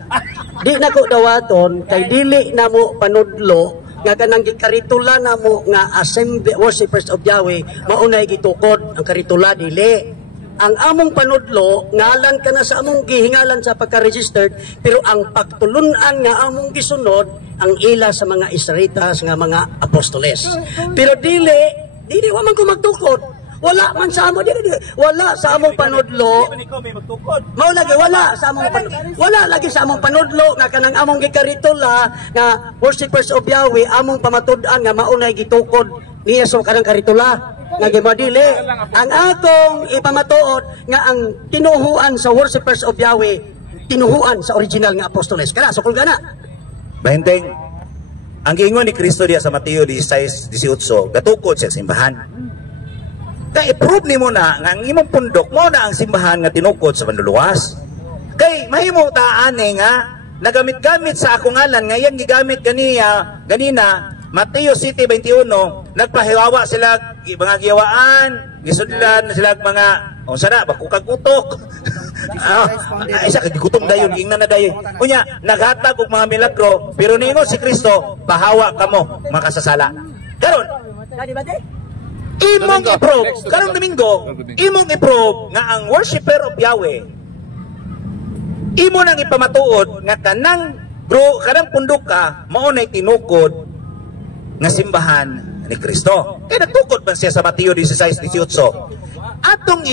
Di nako dawaton kay dili na mo panudlo nga kanang gikaritula na mo nga assembly worshipers of Yahweh maunay gitukod ang karitula dili. Ang among panudlo ngalan ka na sa among gihingalan sa pagka-registered pero ang pagtulunan nga among gisunod ang ila sa mga Israelitas nga mga apostoles. Pero dili wa man ko magtukod. Wala man sa amo dili. Wala sa among panudlo. Mao lagi wala sa among wala lagi sa among panudlo nga kanang among gikaritula nga worshipers of Yahweh among pamatud-an nga maunay gitukod niya sa kanang karitula nga gimadili. Ang akong ipamatuod nga ang tinuhuan sa worshipers of Yahweh tinuhuan sa original nga apostoles. Kana sukol gana. Bahinteng, ang giingon ni Kristo diya sa Mateo 16:18, gatukod sa simbahan. Kay i-prove nimo na nga ang imong pundok mo na ang simbahan nga tinukod sa Manduluwas. Kay mahimo ta ani nga nagamit-gamit sa akong ngalan nga iyang gigamit ganina Mateo 7:21, nagpahiwawa sila mga giyawaan gisudlan sila mga o sana bakukag-utok. Isa kay gutom dayon ingna na dayon. Unya naghatag og mga milagro pero ningon si Kristo bahawa kamo makasasala. Karon imong i-prove karong Domingo, imong i-prove nga ang worshiper of Yahweh imo nang ipamatuod nga kanang pundok ka mao nay tinukod nga simbahan ni Kristo. Kaya nagtukod man siya sa Mateo 16:18. Atong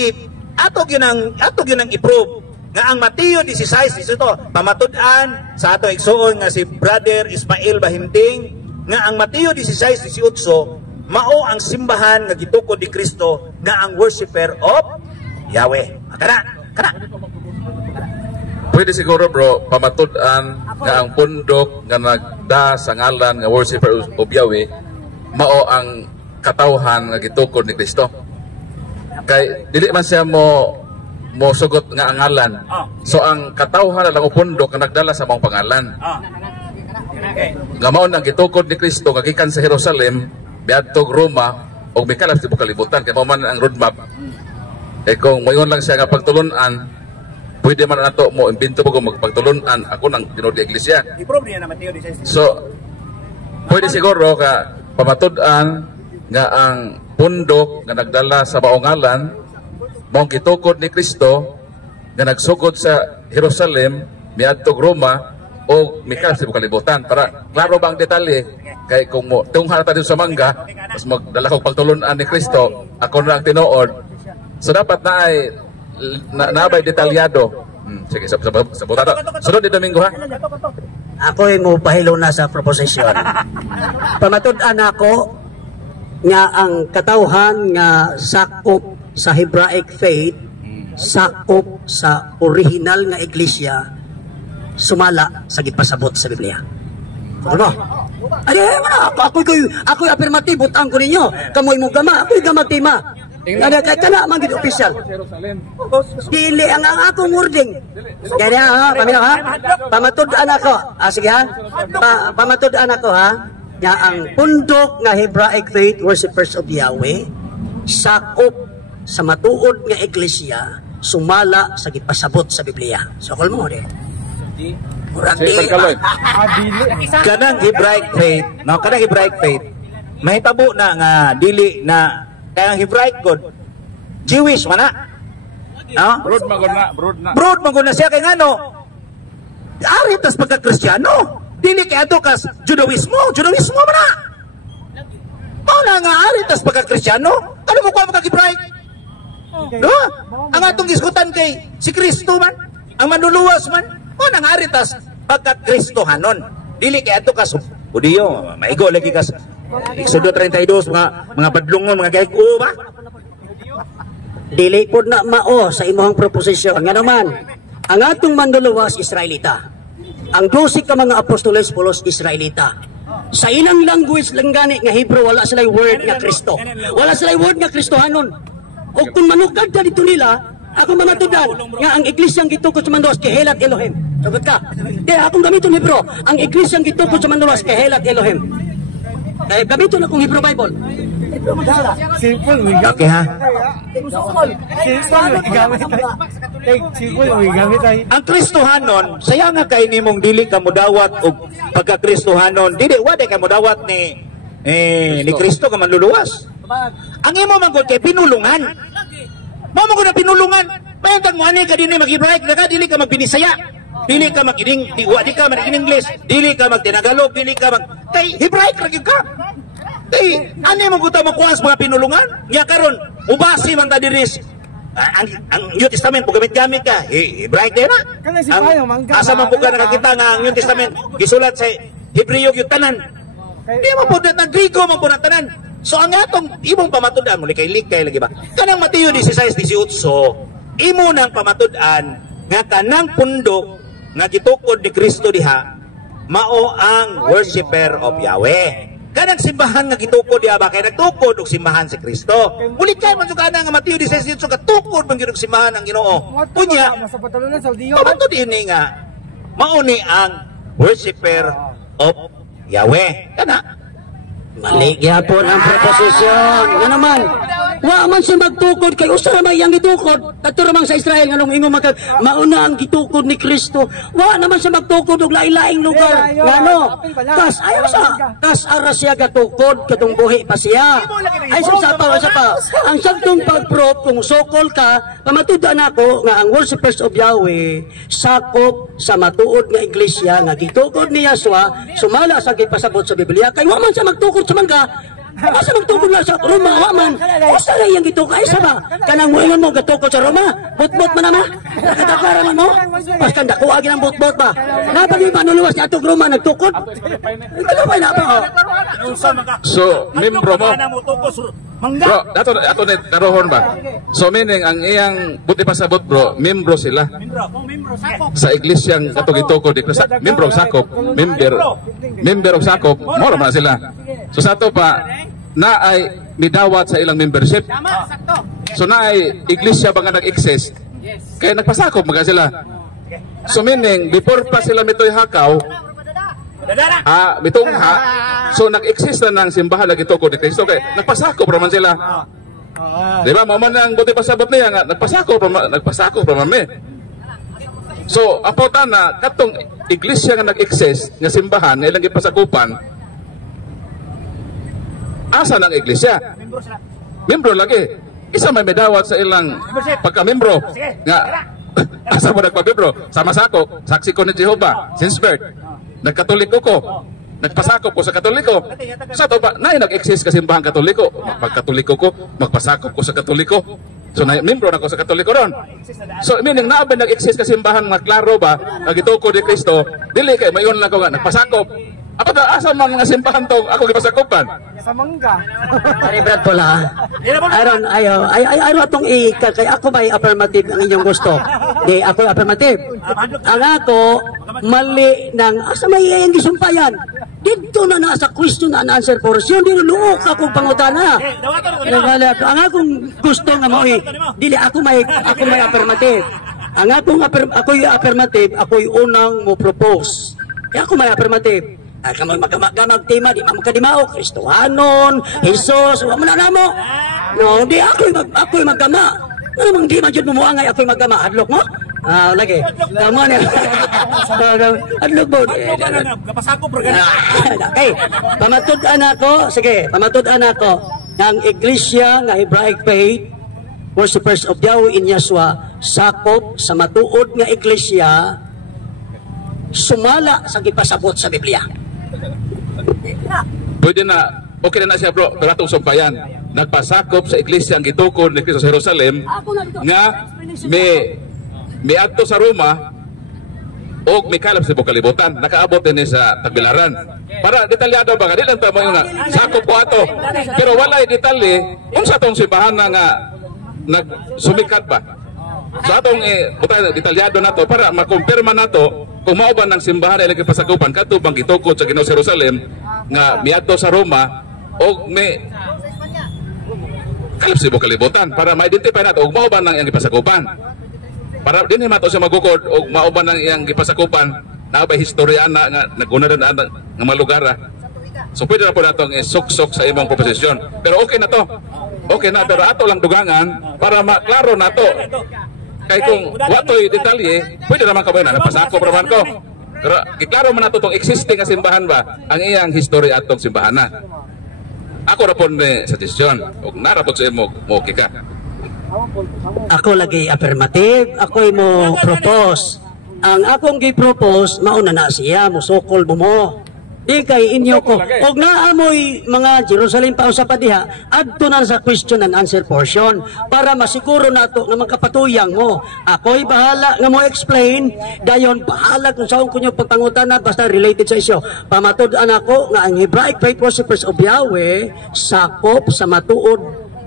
yun ang i-prove nga ang Mateo 16:18 pamatud-an sa ato igsuon nga si Brother Ismael Bahinting nga ang Mateo 16:18 mao ang simbahan nga gitukod ni Kristo nga ang worshiper of Yahweh. Kana. Pwede siguro bro, pamatud-an nga ang pundok nga nagda sa ngalan nga worshiper of Yahweh mao ang katawhan nga gitukod ni Kristo. Kay dili man siya mo sugot nga ang ngalan. So ang katawhan lang o pundok nga nagdala sa mong pangalan. Nga mao nang gitukod ni Kristo nga gikan sa Jerusalem biadtog Roma og mikalap sa kalibutan kay mao man ang roadmap. Kay kung moingon lang siya nga pagtulunan, pwede man nato mo imbento ko magpagtulunan ako nang tinuod nga iglesia. So pwede siguro ka pamatud-an nga ang pundok nga nagdala sa maungalan mao gitukod ni Kristo nga nagsugod sa Jerusalem miadtog Roma o mikalap sa kalibutan para klaro ba ang detalye kay kung mo tungha ta sa mangga mas magdala kog pagtulunan ni Kristo ako na ang tinuod so dapat na ay naabay detalyado. Sige, sa butado. Sunod ni Domingo ha. Ako'y mo pahilo na sa proposition. Pamatud-an ako nga ang katawhan nga sakop sa Hebraic faith, sakop sa original nga iglesia, sumala sa gipasabot sa Biblia. Ano? Ako'y affirmative, butang ko ninyo. Kamoy mo gama, ako'y gamatima. Kana man gid official. Dili ang akong wording. Kaya ha, paminaw ha. Pamatud-an ako. Sige ha. Pamatud-an ako ha. Nga ang pundok nga Hebraic faith worshipers of Yahweh sakop sa matuod nga iglesia sumala sa gipasabot sa Biblia. So kol mo de. Kanang Hebraic faith, kanang Hebraic faith mahitabo na nga dili na kaya ang Hebraic God, Jewish man na. Brood man na siya kay ngano. Ari tas pagka-Kristiyano. Dili kay ato kas Judaismo man na. Mao na nga ari tas pagka-Kristiyano. Ano mo ko magka-Hebraic? No? Ang atong diskutan kay si Kristo man, ang manluluwas man, mao na nga ari tas pagka-Kristohanon. Dili kay ato kas Hudiyo, maigo lagi kas Exodo 32 mga badlungon mga gayko ba? Dili pod na mao sa imong proposisyon nga naman ang atong manluluwas Israelita. Ang 12 ka mga apostoles pulos Israelita. Sa ilang language lang gani nga Hebrew wala sila word nga Kristo. Wala sila word nga Kristohanon. Og kung manukad ta dito nila, ako mamatudan nga ang iglesyang gitukod sa manluwas kay Helat Elohim. Sagot ka. Kaya akong gamiton Hebrew, ang iglesyang gitukod sa manluwas kay Helat Elohim. Kaya gamiton akong Hebrew Bible. Okay ha? Ang Kristohanon, saya nga kay nimong dili ka mudawat og pagka-Kristohanon. Dili wala ka mudawat ni Kristo ka manluluwas. Ang imo man gud kay pinulungan. Mo mo na pinulungan. Mayantang mo ani ka dinhi mag-Hebraic na ka dili ka magbinisaya. Dili ka mag-ining, di ka mag-English, dili ka mag-Tinagalog, dili ka kay Hebraic ra gyud ka. Kay ani mo guta makuha mga pinulungan? Nya karon ubasi man ta diri ang New Testament pag gamit ka, Hebraic din na. Asa man buka nakakita nga ang New Testament gisulat sa Hebreo gyud tanan. Di mo pud na Griego man pud tanan. So ang atong imong pamatud-an mo likay-likay lagi ba? Kanang Mateo 16:18, imo nang pamatud-an nga kanang pundok nga gitukod ni Kristo diha mao ang worshiper of Yahweh. Kanang simbahan nga gitukod diha ba kay nagtukod og simbahan si Kristo. Ulikay man jud kana nga Mateo 16:18 katukod man gyud og simbahan ang Ginoo. Kunya pamatud ini nga mao ni ang worshiper of Yahweh. Kana mali gyapon ang proposisyon. Nga naman, Wa man siya magtukod kay usa ra may yang gitukod. Kadto ra man sa Israel nganong ingon mauna ang gitukod ni Kristo. Wa naman siya magtukod og lain-laing lugar. Ngano? Kas ayaw sa kas ara siya gatukod katong buhi pa siya. Ay sa pa. Ang saktong pagproof kung sokol ka, pamatud-an ako nga ang worshipers of Yahweh sakop sa matuod nga iglesia nga gitukod ni Yahshua sumala sa gipasabot sa Biblia kay wa man siya magtukod sa mangga. Asa magtukod na sa Roma, waman. Asa na yung gitukod? Ay, saba. Kanang mo mo gatukod sa Roma. Bot-bot man naman. Nakadaklara man mo. Basta dakuagin ang bot-bot ba. Napagin pa nuluwas niya itong Roma nagtukod. Ito pa na pa. So, membro mo. Bro, ato na karohon ba? So, meaning, ang iyang buti pasabot bro, membro sila. Sa iglesyang katugitukod. Membro sakop. Member of sakop. Mora man sila. So, sa ito pa, na ay midawat sa ilang membership. So na ay iglesia ba nga nag-exist? Kaya nagpasakop mga sila. So meaning, before pa sila mitoy hakaw, mitungha, so nag-exist na ng simbahan na gitukod ni Kristo. Kaya nagpasakop naman sila. Diba? Maman ang buti pasabot niya nga, nagpasakop naman me. So, apotan na, katong iglesia nga nag-exist, nga simbahan, na ilang gipasakupan, asa ng iglesia? Membro lagi. Isa may medawat sa ilang pagka-membro. Nga, asa mo nagpa-membro? Sama sako, saksi ko ni Jehovah, Sinsbert. Nagkatoliko ko. Nagpasakop ko sa Katoliko. Sa ito ba, nag-exist ka simbahan Katoliko. Pagkatoliko ko, magpasakop ko sa Katoliko. So, membro na ko sa Katoliko ron. So, meaning, naabay nag-exist ka simbahan, klaro ba, nagituko ni Kristo, dili kay mayon lang ko nga, nagpasakop. Apa ta asa man nga simbahan to ako gipasakupan sa mangga. Ari Brad pula. Aron ayo atong kay ako may affirmative ang inyong gusto. Di ako affirmative. Ang ako mali ng asa may iyang gisumpayan. Dito na nasa question and answer portion di luok ako pangutana. Ang akong gusto nga mo dili ako may affirmative. Ang akong affirmative ako'y unang mo propose. Ako may affirmative. Kamay magkamag tema di magkadimao Kristohanon, Jesus, wa man namo. No, di ako'y magkama. Ano mang di man jud mo angay ako'y magkama adlok mo? Lagi. Tama na. Adlok mo. Kapasako bro. Okay. Pamatud-an ako. Sige, pamatud-an ako. Ang iglesia nga Hebraic Faith Worshipers of Yahweh in Yahshua sakop sa matuod nga iglesia sumala sa gipasabot sa Biblia. Pwede na, okay na siya bro, pero atong sumpayan. Nagpasakop sa iglesia ang gitukod ni Kristo sa Jerusalem nga may adto sa Roma o may kalap sa kalibutan. Nakaabot din sa Tagbilaran. Para detalyado ba? Di lang tama yung sakop ko ato. Pero walay detalye kung sa itong simbahan na nga nagsumikat ba. So atong detalyado na to para makumpirma na to kung mao ba ng simbahan ay nagpasakupan katubang gitukod sa Ginoo Jerusalem nga miadto sa Roma o may kalipsibo kalibutan para ma-identify nato og mao ba nang iyang gipasakupan. Para dinhi mato siya magukod og mao ba nang iyang gipasakupan na ba historyana nga naguna na nga malugara. So pwede na po natong suksok sa imong proposisyon. Pero okay na to. Okay na pero ato lang dugangan para maklaro nato. Kay kung watoy detalye, pwede naman ka ba na napasako naman ko. Pero iklaro man nato tong existing nga simbahan ba ang iyang history atong simbahan na. Ako ra pon ni suggestion ug narapod sa imo mo okay ka. Ako lagi affirmative, ako'y mo propose. Ang akong gi-propose mauna na siya musukol mo. Di kay inyo ko. Og naamoy mga Jerusalem pa usap diha, adto na sa question and answer portion para masiguro nato nga magkapatuyang mo. Ako'y bahala nga mo explain, dayon bahala kung saan kunyo pagpangutana basta related sa isyo. Pamatud-an ako nga ang Hebraic Faith Worshipers of Yahweh sakop sa matuod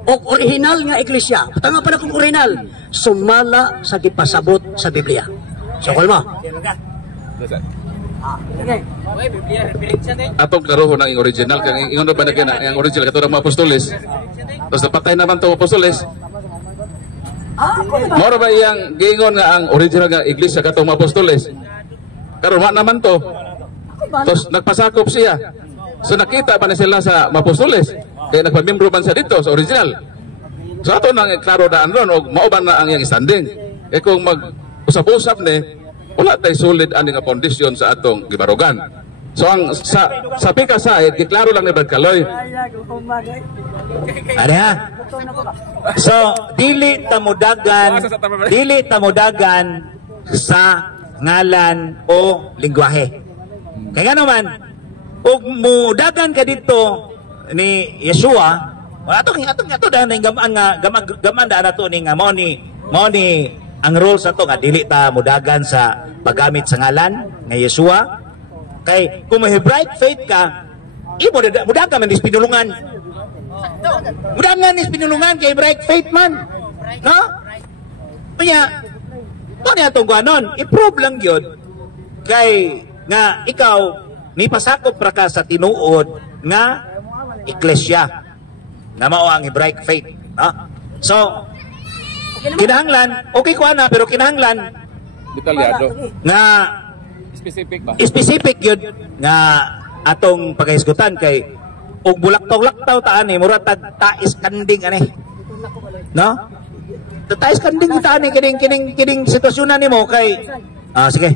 o original nga iglesia. Patanga pa na kung original, sumala sa gipasabot sa Biblia. So, kalma. Atong karoho ng original kang ingon ba na ang original katong mga apostoles. Tapos napatay naman tong apostoles. Moro ba iyang giingon nga ang original nga iglesia katong mga apostoles? Karon wa naman to. Tapos nagpasakop siya. So nakita ba na sila sa mga apostoles? Kaya nagpamembro man siya dito sa original. So ato nang klaro daan ron og mauban na ang iyang standing. Kung mag-usap-usap ni wala tay solid ani nga foundation sa atong gibarugan. So ang sa pika side giklaro lang ni Brad Kaloy. Ada. So dili tamudagan sa ngalan o lingwahe. Kaya naman ug mudagan ka dito ni Yeshua, ato daan gaman daan nato ni nga mo ni ang rules ato nga dili ta mudagan sa paggamit sa ngalan nga Yeshua. Kay kung may Hebraic faith ka, mudagan man is pinulungan. Mudagan is pinulungan kay Hebraic faith man. No? Kaya ano itong ganon? I-prove lang yun kay nga ikaw ni pasakop ra ka sa tinuod nga iglesia na mao ang Hebraic faith. No? So, kinahanglan, okay ko na, pero kinahanglan Detalyado. nga Specific ba? specific yun nga atong paghisgutan kay og bulaktaw-laktaw taan ni mura tag tais kanding ani. No? Tais kanding kita ani kining sitwasyon na nimo kay sige.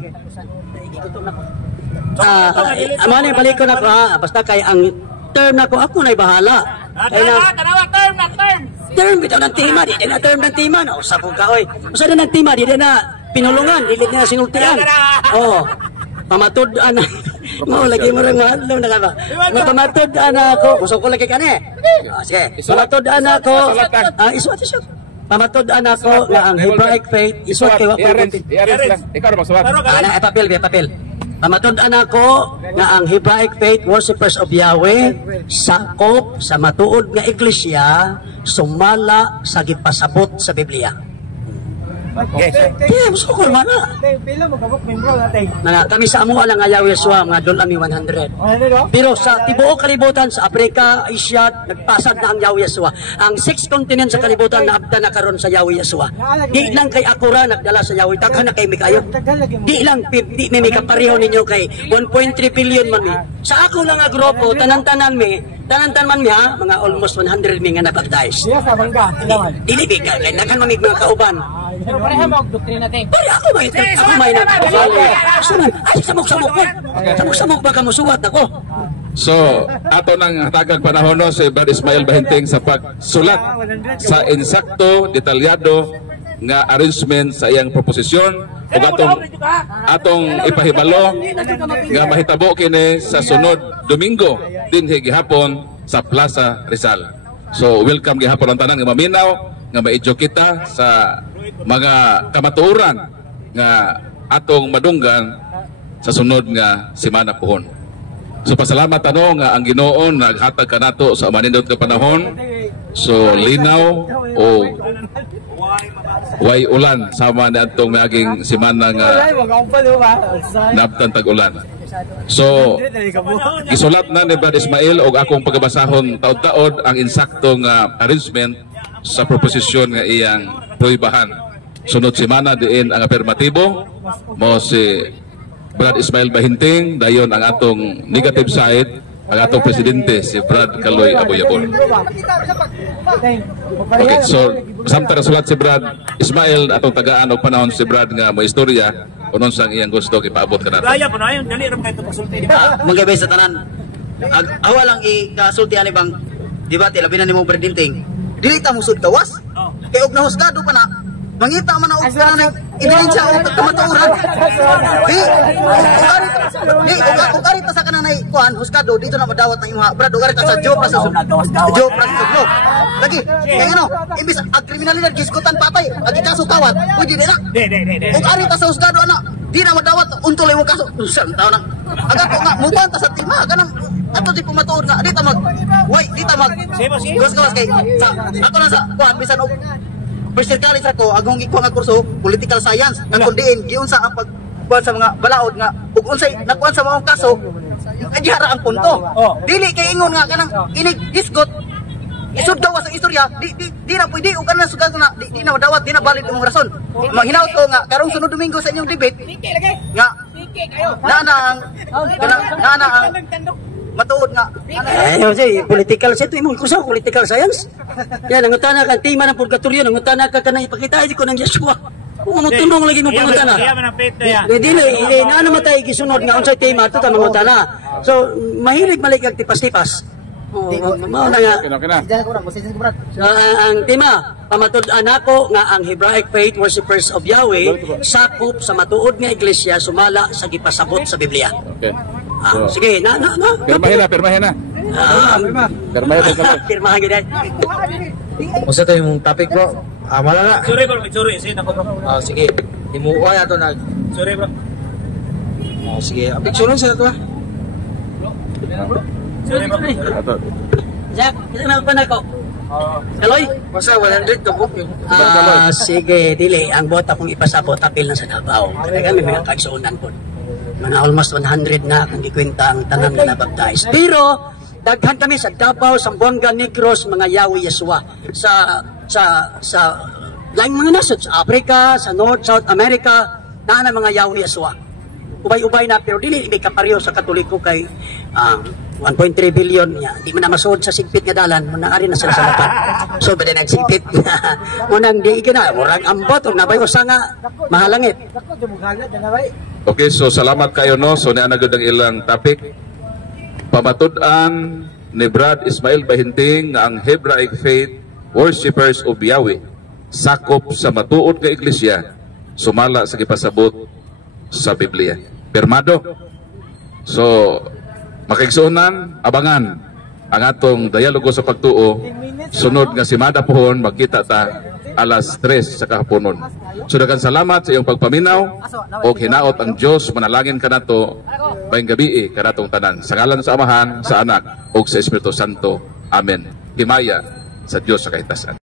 Amo ni balik ko na ko ha, basta kay ang term na ko ako na bahala. Term bitaw ng tima, di na term ng tima na usap ko ka oy. Usa na ng tima, di na pinulungan, dili na sinultian. Oh. Pamatud ana. Mo lagi mo rang mahadlaw na ka ba. Mapamatod ana ko, gusto ko lagi kani. Sige. Pamatud ana ko. Iswat siya. Pamatud ana ko nga ang Hebraic faith iswat kay wa ko. Ikaw ra magsuwat. Ana papel. Pamatud ana ko nga ang Hebraic faith worshipers of Yahweh sakop sa matuod nga iglesia sumala sa gipasabot sa Biblia. Okay. Yeah, gusto ko mana. Mga kami sa amo lang ayaw Yeshua mga dolami 100. Pero sa tibuok kalibutan sa Africa, Asia, nagpasad na ang Yahweh Yeshua. Ang 6 continent sa kalibutan naabda na karon sa Yahweh Yeshua. Di lang kay akura nagdala sa Yahweh, daghan na kay Mikayo. Di lang di may kapareho ninyo kay 1.3 billion man mi. Sa ako lang nga grupo, tanan-tanan man mi ha, mga almost 100 mi nga nabaptize. Dili bigay kay naghan mamig mga kauban. Pero pareha mo ang doktrina natin. Pare ako may na. Ay, samok ba kamusuwat ako? So, ato nang hatagang panahon no, si Brad Ismael Bahinting sa pagsulat sa insakto, detalyado nga arrangement sa iyang proposisyon ug atong ipahibalo nga mahitabo kini sa sunod Domingo dinhi gihapon sa Plaza Rizal. So, welcome gihapon ang tanan nga maminaw nga maidyo kita sa mga kamatuoran nga atong madunggan sa sunod nga semana pohon. So pasalamat nga ang Ginoo naghatag kanato sa manindot nga panahon. So linaw o way ulan sama na atong naging semana nga nabtan tag-ulan. So gisulat na ni Brad Ismael og akong pagbasahon taud-taud ang insakto nga arrangement sa proposisyon nga iyang proibahan. Sunod semana diin ang afirmatibo mo si Brad Ismael Bahinting, dayon ang atong negative side ang atong presidente si Brad Kaloy Aboyabon. Okay, so samtang sulat si Brad Ismael atong tagaan og panahon si Brad nga mo istorya unon sang iyang gusto ipaabot ka nato. Gaya po na yun, dali ram kayo pasulti. Magabay sa tanan. Awa lang ikasulti ani bang debate labi na nimo Bahinting. Dili ta musud kawas. Kay og nahusgado pa na mangita man og kanang ebidensya og kamatuoran. Ug ari ta sa kanang kuan husgado dito na madawat ng imuha. Brad, ug ari ta sa job sa job no. Lagi, kay ano, imbis ang kriminalidad giskutan patay, agi kaso kawat. Pwede di na. Ug ari ta sa husgado ana, di na madawat untol imong kaso. Usan taw na. Aga ko nga muban ta sa tima kanang ato di pumatuod nga di ta mag gawas kay sa ako na sa kuan bisan og first year college ako agong ikuha nga kurso political science nga kundiin giunsa ang pagkuan sa mga balaod nga ug unsay nakuan sa mga kaso agihara ang punto dili kay ingon nga kanang inig isgot isud gawas ang istorya di na pwede ug kanang sugal na di na madawat di na valid imong rason mahinaut ko nga karong sunod Domingo sa inyong debate nga na ang matuod nga. Jose, political sa ito, imong kusa, political science. Yan, nangutana ka, tema ng purgatorio, nangutana ka kanang ipakita ko ng Yeshua. Kung mamutunong lagi mo pangutana. Hindi, naanamatay gisunod nga unsay tema, ito ka mangutana. So, mahilig maligag tipas-tipas. Mao na nga. Ang tema, pamatud-an ako nga ang Hebraic Faith Worshippers of Yahweh sakop sa matuod nga iglesia sumala sa gipasabot sa Biblia. Okay. Sige, Pirmahin na. Pirmahan gid. Usa to yung topic bro. Wala na. Sorry bro, sorry. Sige, nako bro. Sige. Himuwa na to na. Sorry bro. Sige. Apiksuron sa to ha. Sorry bro. Jack, kailan pa na ko? Kaloy? Basta 100 to book yung. Sige, dili. Ang bota kong ipasabot, apil na sa Davao. Kaya kami mga kaigsuunan po. Mga almost 100 na kung ikwenta ang tanan na nabaptize. Pero, daghan kami sa Davao, Zamboanga, Negros, mga Yahweh Yeshua. Sa laing mga nasod, sa Africa, sa North, South America, na mga Yahweh Yeshua. Ubay-ubay na, pero dili may kapareho sa Katoliko kay 1.3 billion niya. Di mo na masuod sa sigpit nga dalan, munang ari na sila sa lapat. So, ba din ang sigpit? Munang di ikina, murang ambot, o nabay usa nga, mahalangit. Okay, so salamat kayo no. So naanagod ang ilang topic. Pamatud-an ni Brad Ismael Bahinting nga ang Hebraic Faith Worshippers of Yahweh sakop sa matuod nga iglesia sumala sa gipasabot sa Biblia. Pirmado. So makigsuonan, abangan ang atong dialogo sa pagtuo. Sunod nga simada pohon magkita ta alas 3 sa kahaponon. So daghang salamat sa iyong pagpaminaw o hinaot ang Dios manalangin kanato bayong gabi kanatong tanan. Sa ngalan sa Amahan, sa Anak ug sa Espiritu Santo. Amen. Himaya sa Dios sa kahitasan.